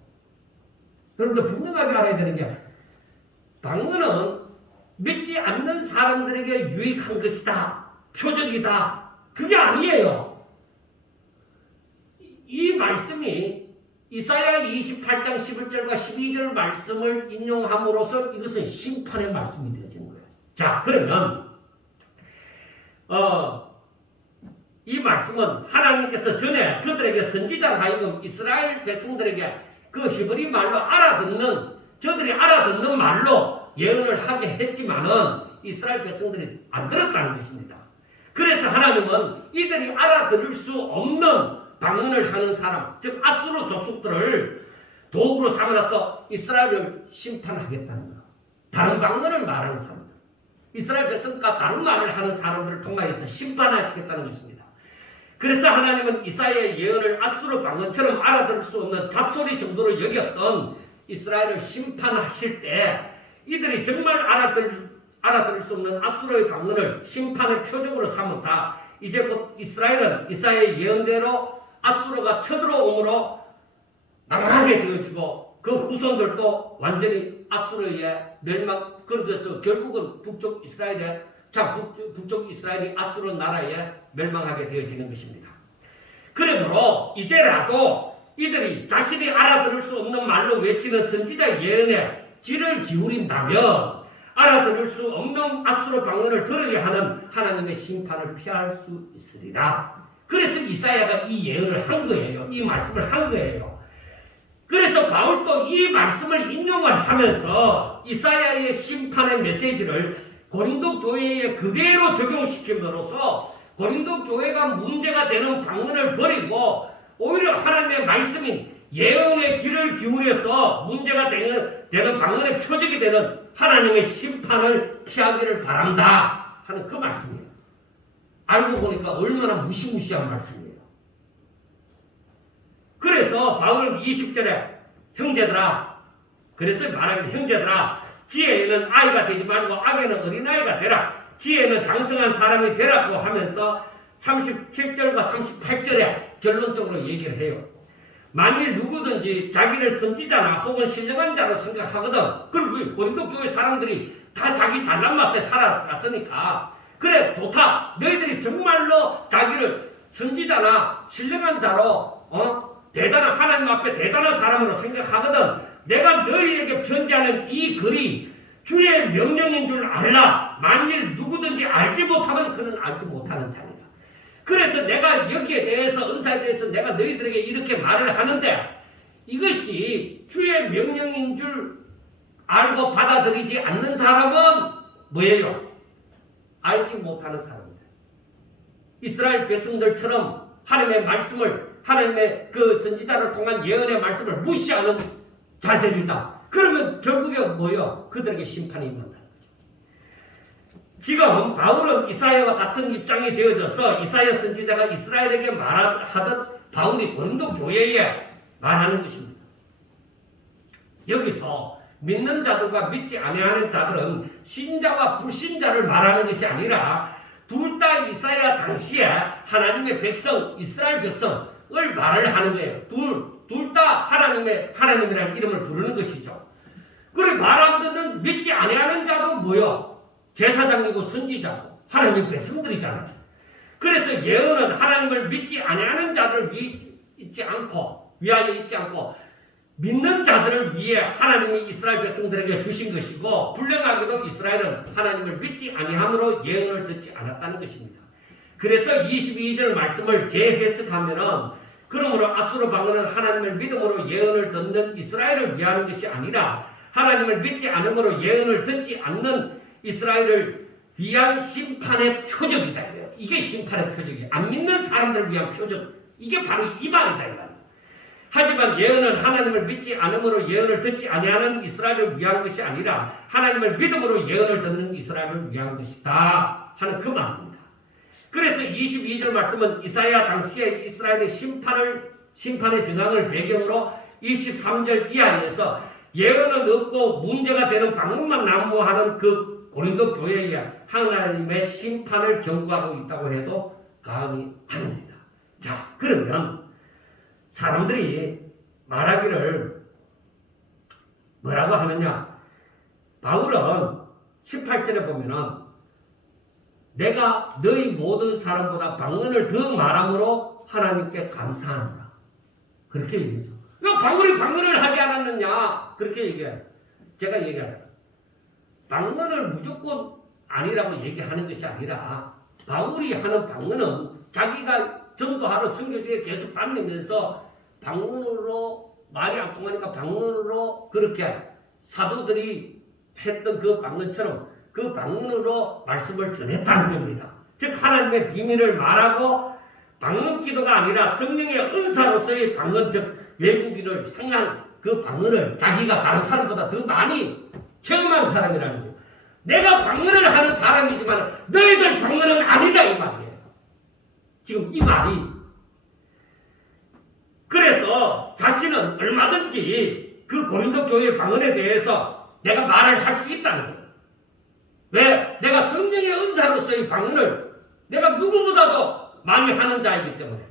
여러분들 분명하게 알아야 되는 게 방언은 믿지 않는 사람들에게 유익한 것이다. 표적이다. 그게 아니에요. 이 말씀이 이사야 28장 11절과 12절 말씀을 인용함으로써 이것은 심판의 말씀이 되어지는 거예요. 자, 그러면 이 말씀은 하나님께서 전에 그들에게 선지자로 하여금 이스라엘 백성들에게 그 히브리 말로 저들이 알아듣는 말로 예언을 하게 했지만은 이스라엘 백성들이 안 들었다는 것입니다. 그래서 하나님은 이들이 알아들을 수 없는 방언을 하는 사람, 즉 아수르 족속들을 도구로 삼아서 이스라엘을 심판하겠다는 것. 다른 방언을 말하는 사람들, 이스라엘 백성과 다른 말을 하는 사람들을 통하여서 심판하시겠다는 것입니다. 그래서 하나님은 이사야의 예언을 아수르 방언처럼 알아들을 수 없는 잡소리 정도로 여겼던 이스라엘을 심판하실 때 이들이 정말 알아들을 수 없는 아수르의 방언을 심판의 표적으로 삼으사 이제 곧 이스라엘은 이사야의 예언대로 아수르가 쳐들어오므로 망하게 되어지고 그 후손들도 완전히 아수르의 멸망, 그래서 결국은 북쪽 이스라엘이 아수르 나라에 멸망하게 되어지는 것입니다. 그러므로 이제라도 이들이 자신이 알아들을 수 없는 말로 외치는 선지자 예언에 귀를 기울인다면 알아들을 수 없는 앗수르 방언을 들으려 하는 하나님의 심판을 피할 수 있으리라. 그래서 이사야가 이 예언을 한 거예요. 이 말씀을 한 거예요. 그래서 바울도 이 말씀을 인용을 하면서 이사야의 심판의 메시지를 고린도 교회에 그대로 적용시킴으로써 고린도 교회가 문제가 되는 방언을 버리고 오히려 하나님의 말씀인 예언의 귀를 기울여서 문제가 되는 방언의 표적이 되는 하나님의 심판을 피하기를 바란다 하는 그 말씀이에요. 알고 보니까 얼마나 무시무시한 말씀이에요. 그래서 바울은 20절에 형제들아, 그래서 말하기를 형제들아, 지혜에는 아이가 되지 말고 악에는 어린아이가 되라. 지혜는 장성한 사람이 되라고 하면서 37절과 38절에 결론적으로 얘기를 해요. 만일 누구든지 자기를 선지자나 혹은 신령한 자로 생각하거든. 그리고 고린도 교회 사람들이 다 자기 잘난 맛에 살아갔으니까 그래 좋다. 너희들이 정말로 자기를 선지자나 신령한 자로 대단한 하나님 앞에 대단한 사람으로 생각하거든. 내가 너희에게 편지하는 이 글이 주의 명령인 줄 알라. 만일 누구든지 알지 못하면 그는 알지 못하는 자니라. 그래서 내가 여기에 대해서 은사에 대해서 내가 너희들에게 이렇게 말을 하는데 이것이 주의 명령인 줄 알고 받아들이지 않는 사람은 뭐예요? 알지 못하는 사람들. 이스라엘 백성들처럼 하나님의 말씀을 하나님의 그 선지자를 통한 예언의 말씀을 무시하는 자들이다. 그러면 결국에 뭐예요? 그들에게 심판이 임한다는 거죠. 지금 바울은 이사야와 같은 입장이 되어져서 이사야 선지자가 이스라엘에게 말하듯 바울이 고린도 교회에 말하는 것입니다. 여기서 믿는 자들과 믿지 아니하는 자들은 신자와 불신자를 말하는 것이 아니라 둘 다 이사야 당시에 하나님의 백성, 이스라엘 백성을 말을 하는 거예요. 둘 다 하나님이라는 이름을 부르는 것이죠. 그리고 말 안 듣는 믿지 아니하는 자도 뭐요? 제사장이고 선지자고 하나님의 백성들이잖아요. 그래서 예언은 하나님을 믿지 아니하는 자들을 위하여 있지 않고 믿는 자들을 위해 하나님이 이스라엘 백성들에게 주신 것이고 불행하게도 이스라엘은 하나님을 믿지 아니함으로 예언을 듣지 않았다는 것입니다. 그래서 22절 말씀을 재해석하면은 그러므로 앗수르 방언은 하나님을 믿음으로 예언을 듣는 이스라엘을 위하는 것이 아니라 하나님을 믿지 않음으로 예언을 듣지 않는 이스라엘을 위한 심판의 표적이다. 이게 심판의 표적이에요. 안 믿는 사람들을 위한 표적. 이게 바로 이 말이다. 하지만 예언은 하나님을 믿지 않음으로 예언을 듣지 아니하는 이스라엘을 위한 것이 아니라 하나님을 믿음으로 예언을 듣는 이스라엘을 위한 것이다 하는 그 말입니다. 그래서 22절 말씀은 이사야 당시에 이스라엘의 심판의 정황을 배경으로 23절 이하에서 예언은 없고 문제가 되는 방법만 난무하는 그 고린도 교회에 하나님의 심판을 경고하고 있다고 해도 과언이 아닙니다. 자, 그러면 사람들이 말하기를 뭐라고 하느냐? 바울은 18절에 보면은 내가 너희 모든 사람보다 방언을 더 말함으로 하나님께 감사하노라. 그렇게 얘기했어. 왜 바울이 방언을 하지 않았느냐? 그렇게 얘기해요. 제가 얘기하잖아. 방언을 무조건 아니라고 얘기하는 것이 아니라 바울이 하는 방언은 자기가 전도하러 선교지에 계속 다니면서 방언으로 말이 안 통하니까 방언으로 그렇게 사도들이 했던 그 방언처럼 그 방언으로 말씀을 전했다는 겁니다. 즉 하나님의 비밀을 말하고 방언 기도가 아니라 성령의 은사로서의 방언, 즉 외국인을 향한 그 방언을 자기가 다른 사람보다 더 많이 체험한 사람이라는 거예요. 내가 방언을 하는 사람이지만 너희들 방언은 아니다 이 말이에요. 지금 이 말이. 그래서 자신은 얼마든지 그 고린도 교회의 방언에 대해서 내가 말을 할 수 있다는 거예요. 왜? 내가 성령의 은사로서의 방언을 내가 누구보다도 많이 하는 자이기 때문에.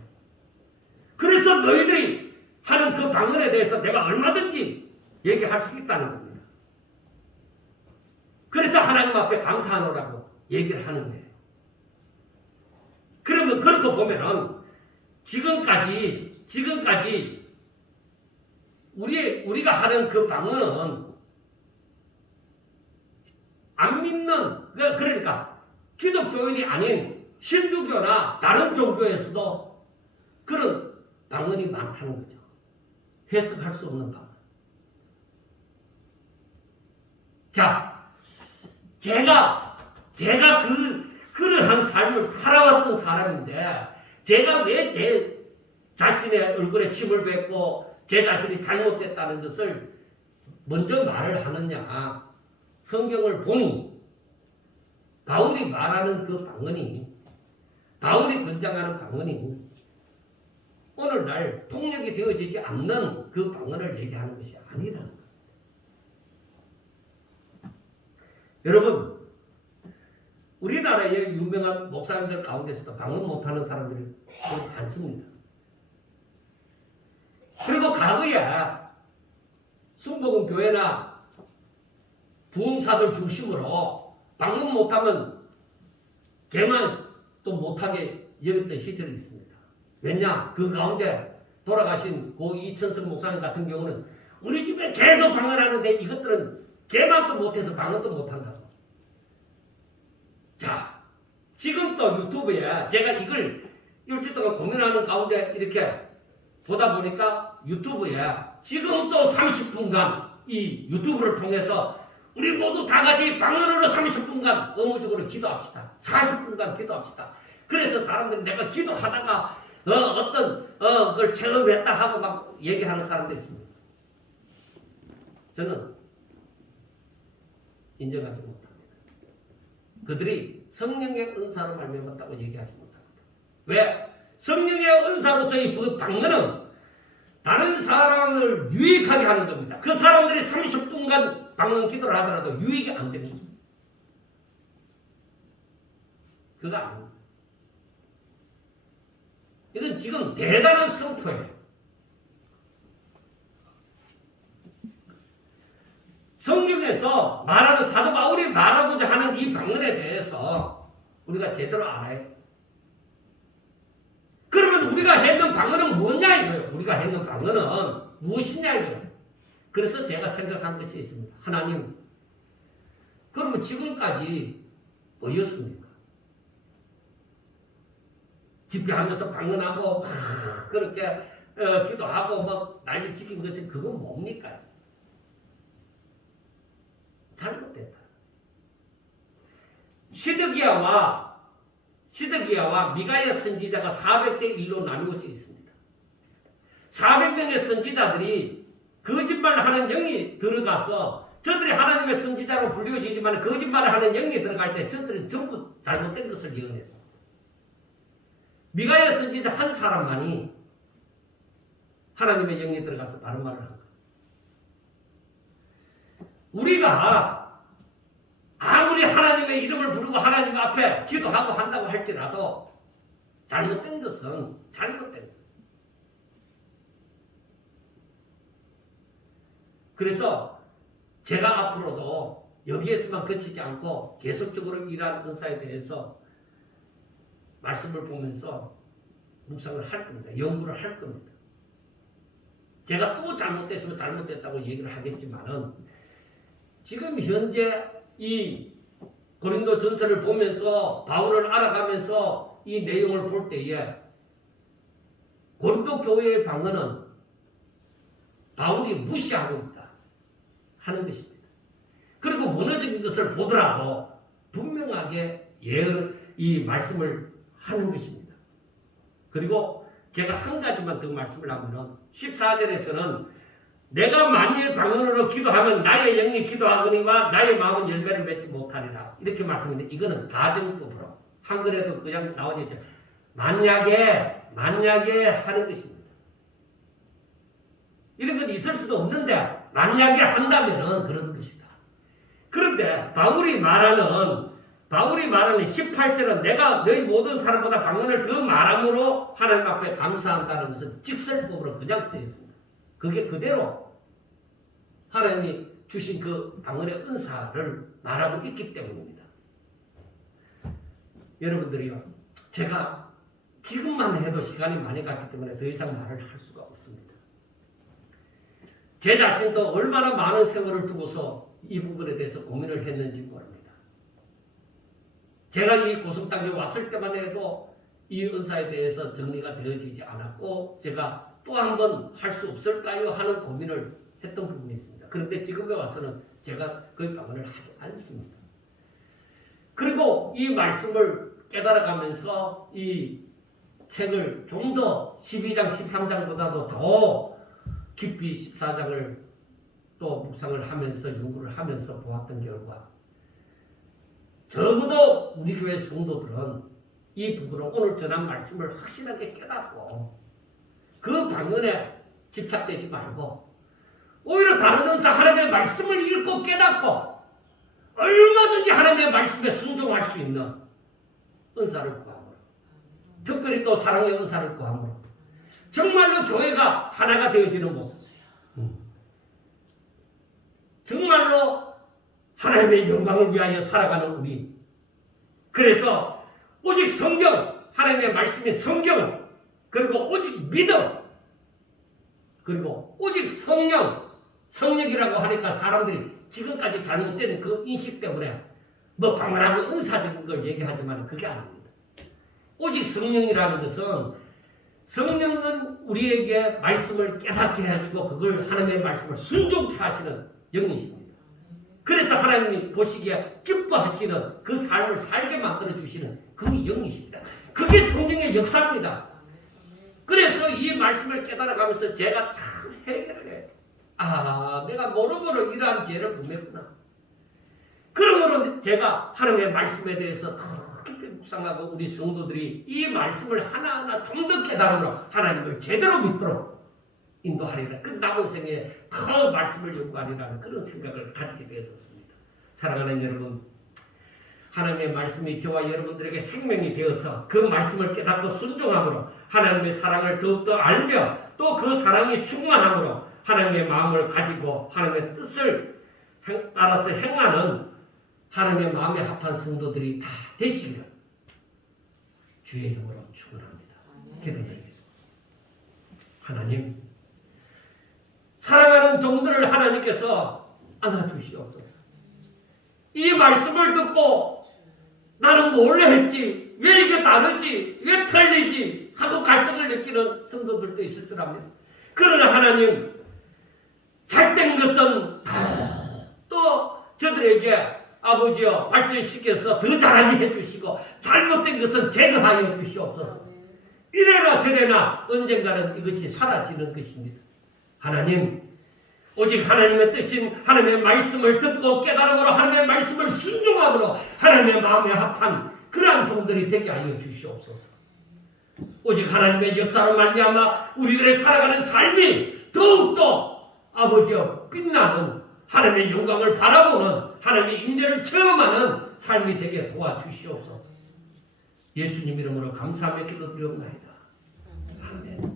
그래서 너희들이 하는 그 방언에 대해서 내가 얼마든지 얘기할 수 있다는 겁니다. 그래서 하나님 앞에 감사하노라고 얘기를 하는 거예요. 그러면 그렇게 보면은 지금까지 우리가 하는 그 방언은 안 믿는, 그러니까 기독교인이 아닌 힌두교나 다른 종교에서도 그런 방언이 많다는 거죠. 해석할 수 없는 방언. 자, 제가 그러한 삶을 살아왔던 사람인데, 제가 왜 제 자신의 얼굴에 침을 뱉고 제 자신이 잘못됐다는 것을 먼저 말을 하느냐. 성경을 보니 바울이 말하는 그 방언이, 바울이 권장하는 방언이 오늘날 통역이 되어지지 않는 그 방언을 얘기하는 것이 아니라는 거예요. 여러분, 우리나라의 유명한 목사님들 가운데서도 방언 못하는 사람들이 좀 많습니다. 그리고 과거에 순복음 교회나 부흥사들 중심으로 방언 못하면 개만 또 못하게 여겼던 시절이 있습니다. 왜냐? 그 가운데 돌아가신 고 이천석 목사님 같은 경우는 우리 집에 개도 방언하는데 이것들은 개만 또 못해서 방언도 못한다고. 자, 지금 또 유튜브에 제가 이걸 일주일 동안 고민하는 가운데 이렇게 보다 보니까 유튜브에 지금 또 30분간 이 유튜브를 통해서 우리 모두 다 같이 방언으로 30분간 의무적으로 기도합시다. 40분간 기도합시다. 그래서 사람들이 내가 기도하다가 어떤 걸 체험했다 하고 막 얘기하는 사람들이 있습니다. 저는 인정하지 못합니다. 그들이 성령의 은사로 말미암았다고 얘기하지 못합니다. 왜? 성령의 은사로서의 그 방언은 다른 사람을 유익하게 하는 겁니다. 그 사람들이 30분간 방언 기도를 하더라도 유익이 안 되는 겁니다. 그거 아닙니다. 이건 지금 대단한 선포예요. 성경에서 말하는 사도 바울이 말하고자 하는 이 방언에 대해서 우리가 제대로 알아야 돼요. 그러면 우리가 했는 방언은 뭐냐 이거예요. 우리가 했는 방언은 무엇이냐 이거예요. 그래서 제가 생각한 것이 있습니다. 하나님, 그러면 지금까지 뭐였습니까? 집회하면서 방언하고 그렇게 기도하고 막 난리 지킨 것은 그건 뭡니까? 잘못됐다. 시드기야와 미가야 선지자가 400대 1로 나누어져 있습니다. 400명의 선지자들이 거짓말하는 영이 들어가서 저들이 하나님의 선지자로 불려지지만 거짓말을 하는 영이 들어갈 때 저들은 전부 잘못된 것을 예언했습니다. 미가야 선지자 한 사람만이 하나님의 영이 들어가서 바른 말을 한 거예요. 우리가 아무리 하나님의 이름을 부르고 하나님 앞에 기도하고 한다고 할지라도 잘못된 것은 잘못된 거예요. 그래서 제가 앞으로도 여기에서만 그치지 않고 계속적으로 일하는 은사에 대해서 말씀을 보면서 묵상을 할 겁니다. 연구를 할 겁니다. 제가 또 잘못됐으면 잘못됐다고 얘기를 하겠지만은 지금 현재 이 고린도 전서를 보면서 바울을 알아가면서 이 내용을 볼 때에 고린도 교회의 방언은 바울이 무시하고 있다 하는 것입니다. 그리고 문화적인 것을 보더라도 분명하게 이 말씀을 하는 것입니다. 그리고 제가 한 가지만 더 말씀을 하면은 14절에서는 내가 만일 방언으로 기도하면 나의 영이 기도하거니와 나의 마음은 열매를 맺지 못하리라. 이렇게 말씀했는데 이거는 가정법으로 한글에도 그냥 나와 있죠. 만약에 하는 것입니다. 이런 건 있을 수도 없는데 만약에 한다면은 그런 것이다. 그런데 바울이 말하는 18절은 내가 너희 모든 사람보다 방언을 더 말함으로 하나님 앞에 감사한다는 것은 직설법으로 그냥 쓰여 있습니다. 그게 그대로 하나님이 주신 그 방언의 은사를 말하고 있기 때문입니다. 여러분들이요, 제가 지금만 해도 시간이 많이 갔기 때문에 더 이상 말을 할 수가 없습니다. 제 자신도 얼마나 많은 세월을 두고서 이 부분에 대해서 고민을 했는지 모릅니다. 제가 이 고성 땅에 왔을 때만 해도 이 은사에 대해서 정리가 되어지지 않았고 제가 또 한 번 할 수 없을까요 하는 고민을 했던 부분이 있습니다. 그런데 지금에 와서는 제가 그 방언을 하지 않습니다. 그리고 이 말씀을 깨달아가면서 이 책을 좀 더 12장, 13장보다도 더 깊이 14장을 또 묵상을 하면서 연구를 하면서 보았던 결과 적어도 우리 교회 성도들은 이 부분을 오늘 전한 말씀을 확실하게 깨닫고 그 방언에 집착되지 말고 오히려 다른 은사 하나님의 말씀을 읽고 깨닫고 얼마든지 하나님의 말씀에 순종할 수 있는 은사를 구함으로 특별히 또 사랑의 은사를 구함으로 정말로 교회가 하나가 되어지는 모습 정말로 하나님의 영광을 위하여 살아가는 우리 그래서 오직 성경 하나님의 말씀인 성경 그리고 오직 믿음 그리고 오직 성령이라고 하니까 사람들이 지금까지 잘못된 그 인식 때문에 뭐 방언하고 은사적인 걸 얘기하지만 그게 아닙니다. 오직 성령이라는 것은 성령은 우리에게 말씀을 깨닫게 해가지고 그걸 하나님의 말씀을 순종케 하시는 영이십니다. 그래서 하나님이 보시기에 기뻐하시는 그 삶을 살게 만들어주시는 그 영이십니다. 그게 성령의 역사입니다. 그래서 이 말씀을 깨달아가면서 제가 참 해결을 해요. 내가 모르모르 이러한 죄를 범했구나. 그러므로 제가 하나님의 말씀에 대해서 더 깊이 묵상하고 우리 성도들이 이 말씀을 하나하나 좀 더 깨달음으로 하나님을 제대로 믿도록 인도하리라. 그 남은 생에 더 말씀을 연구하리라는 그런 생각을 가지게 되었습니다. 사랑하는 여러분, 하나님의 말씀이 저와 여러분들에게 생명이 되어서 그 말씀을 깨닫고 순종함으로 하나님의 사랑을 더욱더 알며 또 그 사랑이 충만함으로 하나님의 마음을 가지고 하나님의 뜻을 따라서 행하는 하나님의 마음에 합한 성도들이 다 되시면 주의 이름으로 축원합니다. 기도드리겠습니다. 하나님, 사랑하는 종들을 하나님께서 안아주시옵소서. 이 말씀을 듣고 나는 뭘 했지? 왜 이게 다르지? 왜 틀리지? 하고 갈등을 느끼는 성도들도 있을 줄 압니다. 그러나 하나님, 잘된 것은 또 저들에게 아버지여 발전시켜서 더 잘하게 해주시고 잘못된 것은 제거하여 주시옵소서. 이래나 저래나 언젠가는 이것이 사라지는 것입니다. 하나님, 오직 하나님의 뜻인 하나님의 말씀을 듣고 깨달음으로 하나님의 말씀을 순종함으로 하나님의 마음에 합한 그러한 종들이 되게 하여 주시옵소서. 오직 하나님의 역사로 말미암아 우리들의 살아가는 삶이 더욱더 아버지여 빛나는 하나님의 영광을 바라보는 하나님의 임재를 체험하는 삶이 되게 도와주시옵소서. 예수님 이름으로 감사하며 기도드리옵나이다. 아멘.